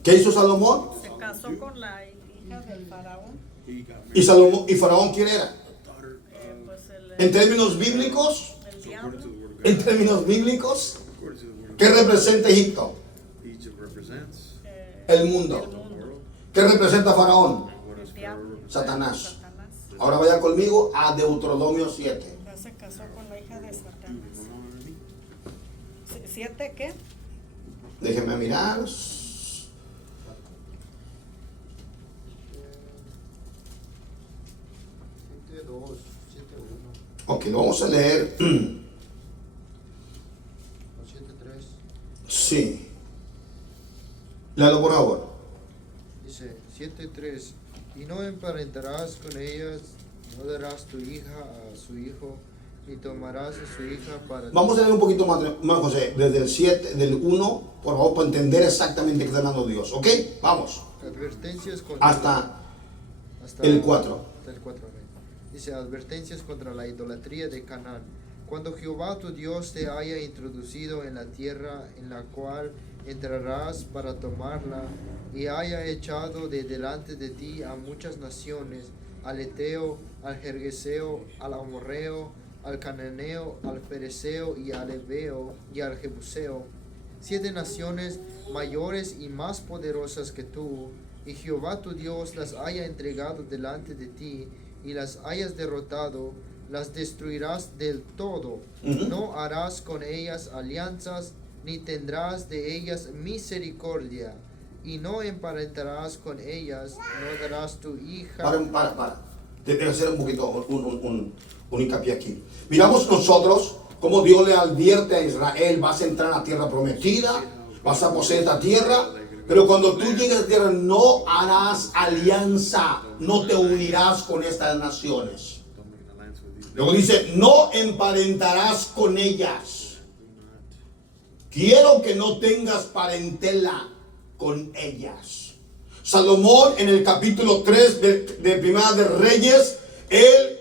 ¿Qué hizo Salomón? Se casó con la hija del faraón. He got ¿Y Salomón y Faraón quién era? daughter Pues En términos bíblicos, el according diablo. to the word of en God. términos bíblicos, According to the word of ¿qué God, representa Egipto? Egypt represents El mundo. the world. ¿Qué representa Faraón? And what does El Pharaoh diablo. represent? Satanás. Satanás. Ahora vaya conmigo a Deuteronomio 7. Ya se casó con la hija de You Satanás. don't know what I mean? ¿Siete qué? Déjenme mirar. 7:2, 7:1. Ok, lo vamos a leer. O 7:3. Sí. Léalo por favor. Dice 7:3. Y no emparentarás con ellas, no darás tu hija a su hijo, ni tomarás a su hija para Vamos a leer un poquito más, José, desde el 7, del 1, por favor, para entender exactamente qué está hablando Dios. ¿Ok? Vamos. advertencias contra Hasta hasta el 4. hasta el 4. Dice advertencias contra la idolatría de Canaán. Cuando Jehová tu Dios te haya introducido en la tierra en la cual entrarás para tomarla, y haya echado de delante de ti a muchas naciones, al Eteo, al Jerjeseo, al Amorreo, al Cananeo, al Fereceo y al Ebeo y al Jebuseo, 7 naciones mayores y más poderosas que tú, y Jehová tu Dios las haya entregado delante de ti, y las hayas derrotado, las destruirás del todo. Ujú. No harás con ellas alianzas, ni tendrás de ellas misericordia, y no emparentarás con ellas, no darás tu hija. Para. Te tengo que hacer un poquito un hincapié aquí. Miramos nosotros cómo Dios le advierte a Israel: vas a entrar a la tierra prometida, vas a poseer esta tierra, pero cuando tú llegues a la tierra no harás alianza, no te unirás con estas naciones. Don't make an alliance with these. Luego dice: no emparentarás con ellas. Do not. Quiero que no tengas parentela con ellas. Salomón, en el capítulo 3 de Primera de Reyes, él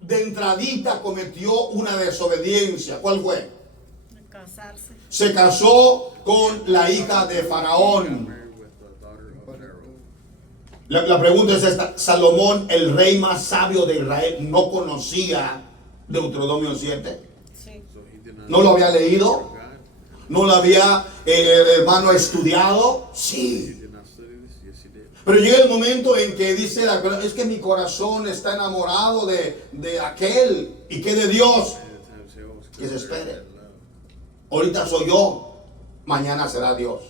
de entradita cometió una desobediencia. ¿Cuál fue? De casarse. Se casó con la hija de Faraón. Married with the daughter of Pharaoh. La pregunta es esta: Salomón, el rey más sabio de Israel, no conocía Deuteronomio 7. Sí. So he did not ¿No lo había leído? know God. ¿No lo había, hermano, estudiado? He Sí. did not study this. Yes, he did. Pero llega el momento en que dice: es que mi corazón está enamorado de aquel, y que de Dios. And at times say, oh, it's Que se good espere. that love. Ahorita soy yo, mañana será Dios.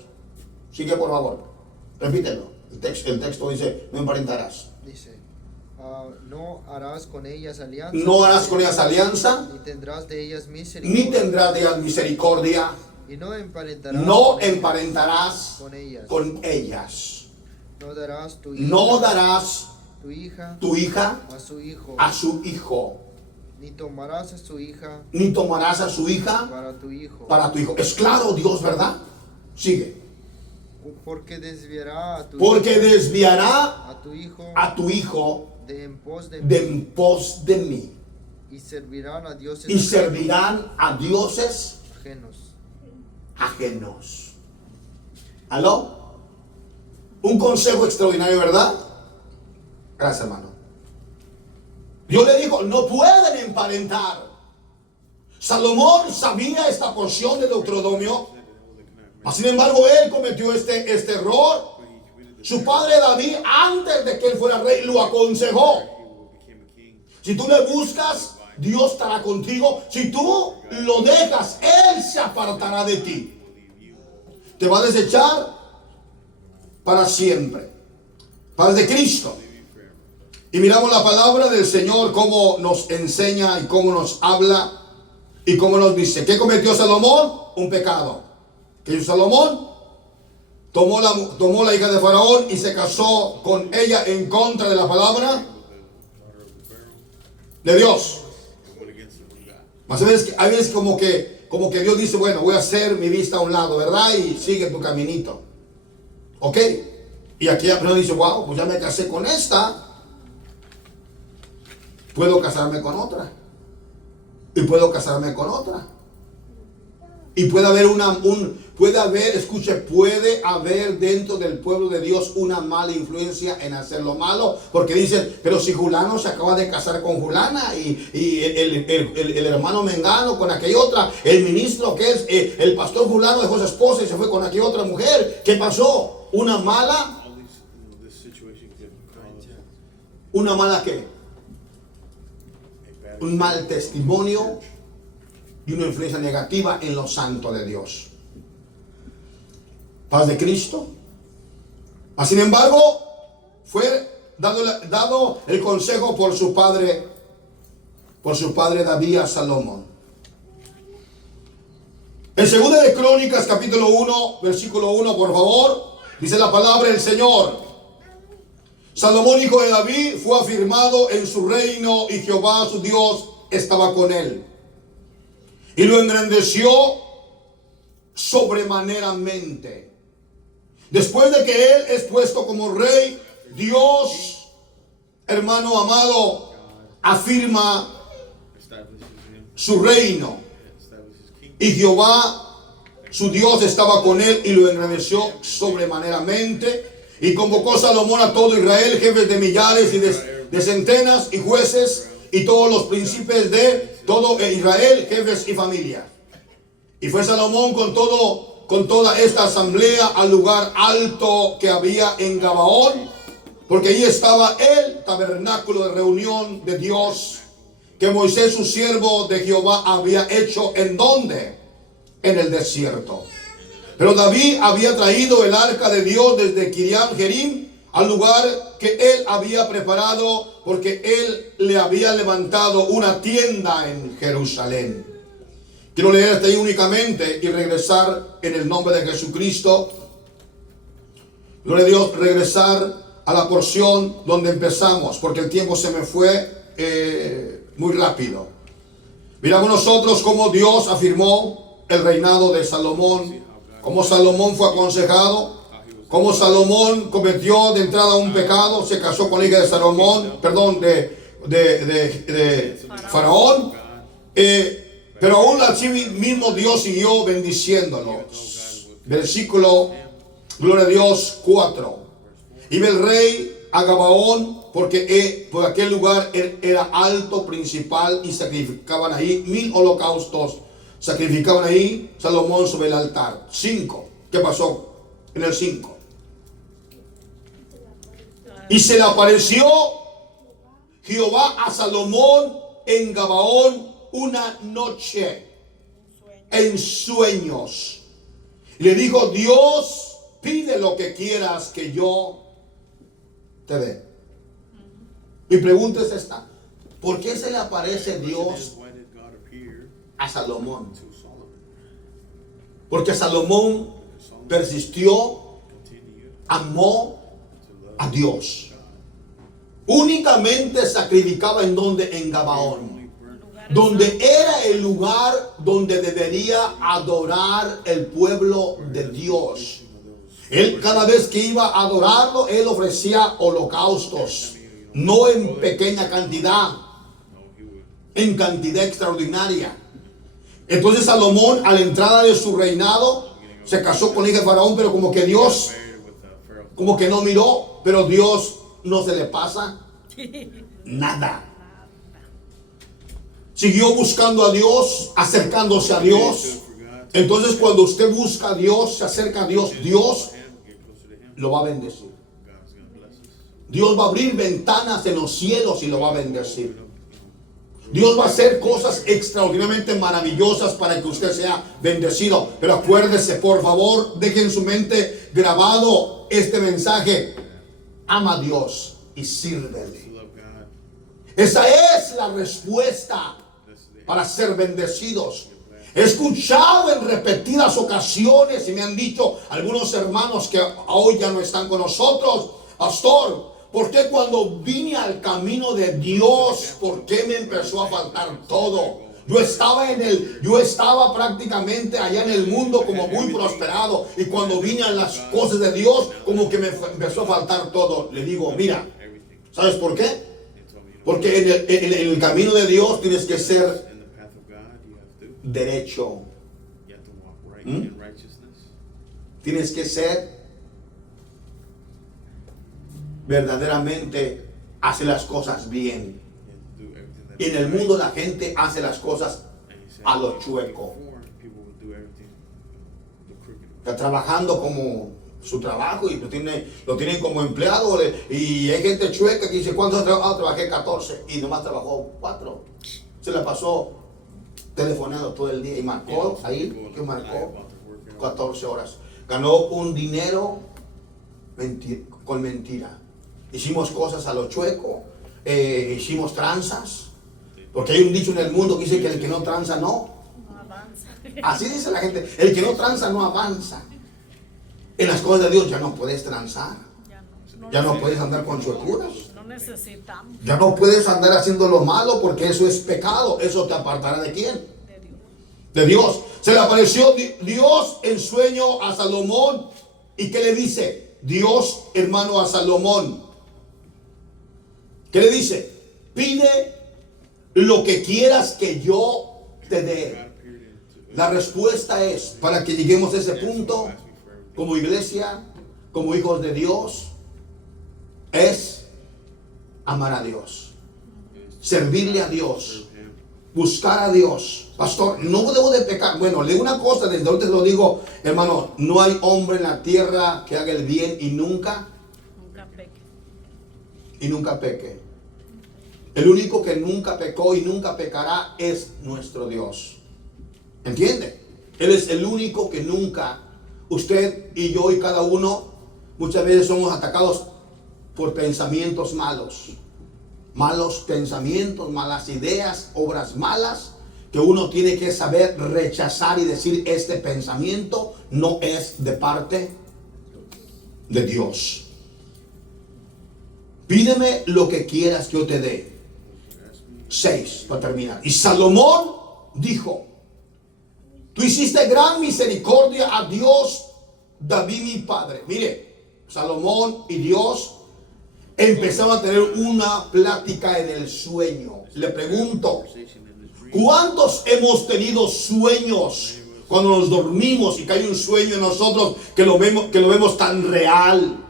Sigue por favor, repítelo. El texto dice: no emparentarás. Dice, no harás con ellas alianza, No harás con ellas alianza, ni tendrás de ellas misericordia, ni tendrás de ellas misericordia. y no emparentarás No con ellas, emparentarás con ellas. con ellas. No darás tu hija, No darás tu hija tu hija a su hijo, a su hijo, ni tomarás a su hija ni tomarás a su hija para tu hijo, para tu hijo. Es claro Dios, ¿verdad? Sigue. porque desviará a tu Porque hijo, desviará a tu hijo a tu hijo de en pos de de mí, en pos de mí, y servirán a dioses y servirán a dioses ajenos. ajenos. ¿Aló? Un consejo extraordinario, ¿verdad? Gracias, hermano. Dios le dijo: no pueden emparentar. Salomón sabía esta porción de Deuteronomio, mas sin embargo él cometió este error. But he committed the Su padre David, antes de que él fuera rey, lo aconsejó. he became a king. Si tú le buscas, Dios estará contigo. Si tú lo dejas, Él se apartará de ti. He will leave you. Te va a desechar para siempre. Padre de Cristo. Leave you forever. Y miramos la palabra del Señor, cómo nos enseña y cómo nos habla y cómo nos dice. ¿Qué cometió Salomón? Un pecado. ¿Qué hizo Salomón? Tomó la hija de Faraón y se casó con ella en contra de la palabra Daughter of the Pharaoh. de Dios. And went against the will of God. Mas hay veces como que Dios dice: bueno, voy a hacer mi vista a un lado, ¿verdad? Y sigue tu caminito. Ok. Y aquí la persona dice, wow, pues ya me casé con esta. Puedo casarme con otra. Y puedo casarme con otra. Y puede haber puede haber dentro del pueblo de Dios una mala influencia en hacer lo malo, porque dicen, pero si Julano se acaba de casar con Julana y el hermano Mengano con aquella otra, el ministro que es el pastor Julano dejó su esposa y se fue con aquella otra mujer. ¿Qué pasó? ¿Una mala? All these, this situation could cause ¿Una mala qué? a bad Un mal testimonio y una influencia negativa en los santos de Dios. Paz de Cristo. Mas, sin embargo, fue dado el consejo por su padre David a Salomón. En 2 de Crónicas, capítulo 1, versículo 1, por favor, dice la palabra del Señor. Salomón, hijo de David, fue afirmado en su reino y Jehová su Dios estaba con él. Y lo engrandeció sobremaneramente. Después de que él es puesto como rey, Dios, hermano amado, afirma establishes him, su reino. establishes kingdom. Y Jehová, su Dios, estaba con él y lo engrandeció sobremaneramente. Y convocó Salomón a todo Israel, jefes de millares y de centenas, y jueces, y todos los príncipes de todo Israel, jefes y familia. Y fue Salomón con toda esta asamblea al lugar alto que había en Gabaón, porque allí estaba el tabernáculo de reunión de Dios, que Moisés, su siervo de Jehová, había hecho. ¿En dónde? En el desierto. Pero David había traído el arca de Dios desde Kiriam Jearim al lugar que él había preparado, porque él le había levantado una tienda en Jerusalén. Quiero leer hasta ahí únicamente y regresar en el nombre de Jesucristo. Gloria a Dios, regresar a la porción donde empezamos, porque el tiempo se me fue muy rápido. Miramos nosotros cómo Dios afirmó el reinado de Salomón, cómo Salomón fue aconsejado, cómo Salomón cometió de entrada un pecado, se casó con la hija de Salomón, perdón, de Faraón, pero aún así mismo Dios siguió bendiciéndolos. Versículo, gloria a Dios, 4. Iba el rey a Gabaón, porque por aquel lugar era alto, principal, y sacrificaban ahí 1000 holocaustos. Sacrificaban ahí Salomón sobre el altar. 5. ¿Qué pasó en el 5? Y se le apareció Jehová a Salomón en Gabaón una noche en sueños. Y le dijo: Dios, pide lo que quieras que yo te dé. Mi pregunta es esta: ¿por qué se le aparece Dios Why did God appear a Salomón? to Solomon? Porque Salomón persistió, Continued amó to love a Dios. Únicamente sacrificaba en donde, en Gabaón, only burnt donde era el lugar donde debería adorar el pueblo de Dios. Él, cada vez que iba a adorarlo, él ofrecía holocaustos, no en pequeña cantidad, en cantidad extraordinaria. Entonces Salomón, a la entrada de su reinado, se casó con la hija de Faraón, pero como que Dios, married with Pharaoh. como que no miró, pero Dios no se le pasa nada. Siguió buscando a Dios, acercándose a Dios. Entonces, cuando usted busca a Dios, se acerca a Dios, Dios Get closer to him. lo va a bendecir. God's gonna bless us. Dios va a abrir ventanas en los cielos y lo va a bendecir. Dios va a hacer cosas extraordinariamente maravillosas para que usted sea bendecido. Pero acuérdese, por favor, deje en su mente grabado este mensaje: ama a Dios y sírvele. Love God. Esa es la respuesta para ser bendecidos. He escuchado en repetidas ocasiones y me han dicho algunos hermanos que hoy ya no están con nosotros: pastor, ¿por qué cuando vine al camino de Dios, por qué me empezó a faltar todo? Yo estaba prácticamente allá en el mundo como muy prosperado. Y cuando vine a las cosas de Dios, como que me empezó a faltar todo. Le digo, mira, everything. ¿sabes por qué? They told me, you know, Porque en el camino de Dios tienes que ser in the path of God, you have to derecho. walk right ¿Mm? in righteousness. Tienes que ser verdaderamente hace las cosas bien. You have to do everything that Y en el mundo la gente hace las cosas and he said, a lo chueco. before, people would do everything the crooked way. Está trabajando como su trabajo y lo tienen como empleado. Y hay gente chueca que dice, ¿cuántos has trabajado? Trabajé 14 y nomás trabajó 4. Se la pasó telefonando todo el día y marcó ahí, que marcó 14 horas. Ganó un dinero con mentira. Hicimos cosas a lo chueco, hicimos tranzas, porque hay un dicho en el mundo que dice que el que no tranza no. No avanza. Así dice la gente, el que no tranza no avanza. En las cosas de Dios ya no puedes transar, ya no puedes andar con chuecuras, No necesitamos ya no puedes andar haciendo lo malo porque eso es pecado. Eso te apartará de quién? de Dios. De Dios. Se le apareció Dios en sueño a Salomón. ¿Y qué le dice Dios, hermano, a Salomón? ¿Qué le dice? Pide lo que quieras que yo te dé. God appeared into La respuesta es, para que lleguemos a ese punto, asked me for everything. como iglesia, como hijos de Dios, es amar a Dios, servirle a Dios, Serve him. buscar a Dios. Pastor, no debo de pecar. Bueno, le una cosa, desde ahorita te lo digo, hermano, no hay hombre en la tierra que haga el bien y nunca peque. El único que nunca pecó y nunca pecará es nuestro Dios. ¿Entiende? Él es el único que nunca, usted y yo y cada uno, muchas veces somos atacados por pensamientos malos. Malos pensamientos, malas ideas, obras malas, que uno tiene que saber rechazar y decir, este pensamiento no es de parte de Dios. Pídeme lo que quieras que yo te dé. 6, para terminar. Y Salomón dijo, tú hiciste gran misericordia a Dios, David mi padre. Mire, Salomón y Dios empezaron a tener una plática en el sueño. Le pregunto, ¿cuántos hemos tenido sueños cuando nos dormimos y que hay un sueño en nosotros que lo vemos tan real?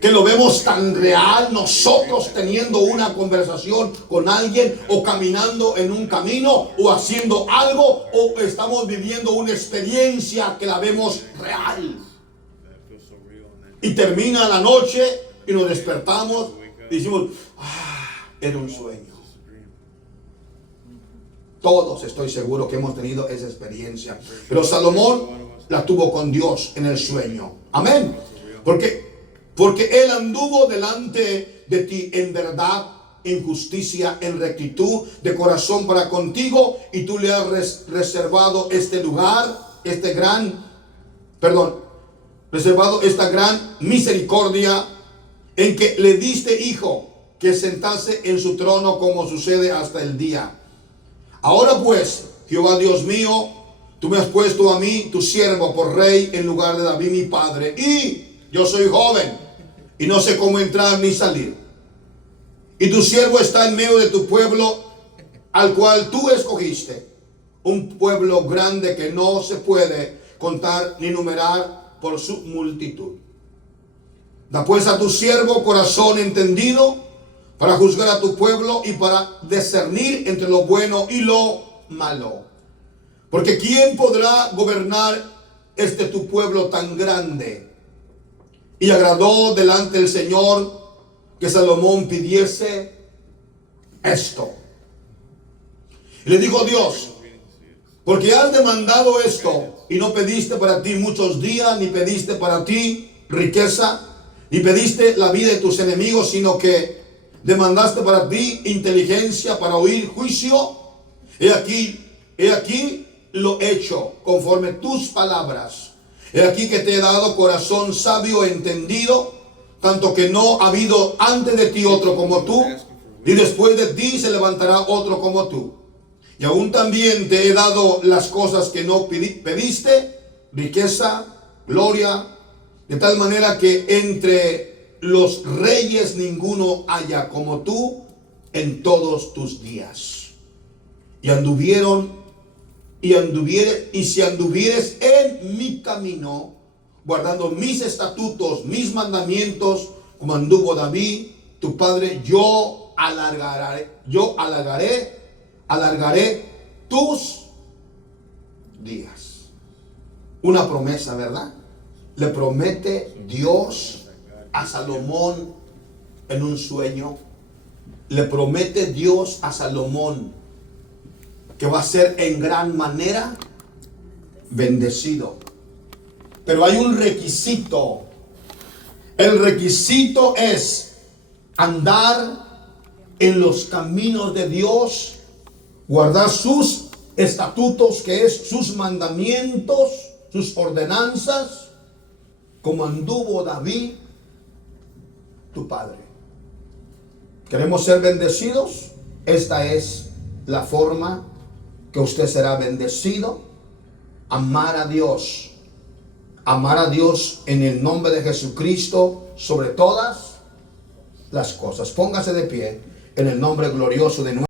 Que lo vemos tan real, nosotros teniendo una conversación con alguien, o caminando en un camino, o haciendo algo, o estamos viviendo una experiencia que la vemos real. That feels so real and that Y termina la noche y nos despertamos y decimos, era un sueño. it's a dream. Todos estoy seguro que hemos tenido esa experiencia. Pero Salomón la tuvo con Dios en el sueño. Amén. Porque él anduvo delante de ti en verdad, en justicia, en rectitud de corazón para contigo. Y tú le has reservado este lugar, reservado esta gran misericordia en que le diste hijo que sentase en su trono como sucede hasta el día. Ahora pues, Jehová Dios mío, tú me has puesto a mí, tu siervo, por rey en lugar de David mi padre. Y yo soy joven y no sé cómo entrar ni salir. Y tu siervo está en medio de tu pueblo, al cual tú escogiste. Un pueblo grande que no se puede contar ni numerar por su multitud. Da pues a tu siervo corazón entendido para juzgar a tu pueblo y para discernir entre lo bueno y lo malo. Porque ¿quién podrá gobernar tu pueblo tan grande? Y agradó delante del Señor que Salomón pidiese esto. Y le dijo Dios, porque has demandado esto y no pediste para ti muchos días, ni pediste para ti riqueza, ni pediste la vida de tus enemigos, sino que demandaste para ti inteligencia para oír juicio. He aquí lo hecho conforme tus palabras. He aquí que te he dado corazón sabio e entendido, tanto que no ha habido antes de ti otro como tú, y después de ti se levantará otro como tú. Y aún también te he dado las cosas que no pediste, riqueza, gloria, de tal manera que entre los reyes ninguno haya como tú en todos tus días. Y si anduvieres en mi camino, guardando mis estatutos, mis mandamientos, como anduvo David, tu padre, yo alargaré tus días. Una promesa, ¿verdad? Le promete Dios a Salomón en un sueño. Le promete Dios a Salomón que va a ser en gran manera bendecido. Pero hay un requisito. El requisito es andar en los caminos de Dios, guardar sus estatutos, que es sus mandamientos, sus ordenanzas, como anduvo David, tu padre. ¿Queremos ser bendecidos? Esta es la forma que usted será bendecido. Amar a Dios en el nombre de Jesucristo sobre todas las cosas. Póngase de pie en el nombre glorioso de nuestro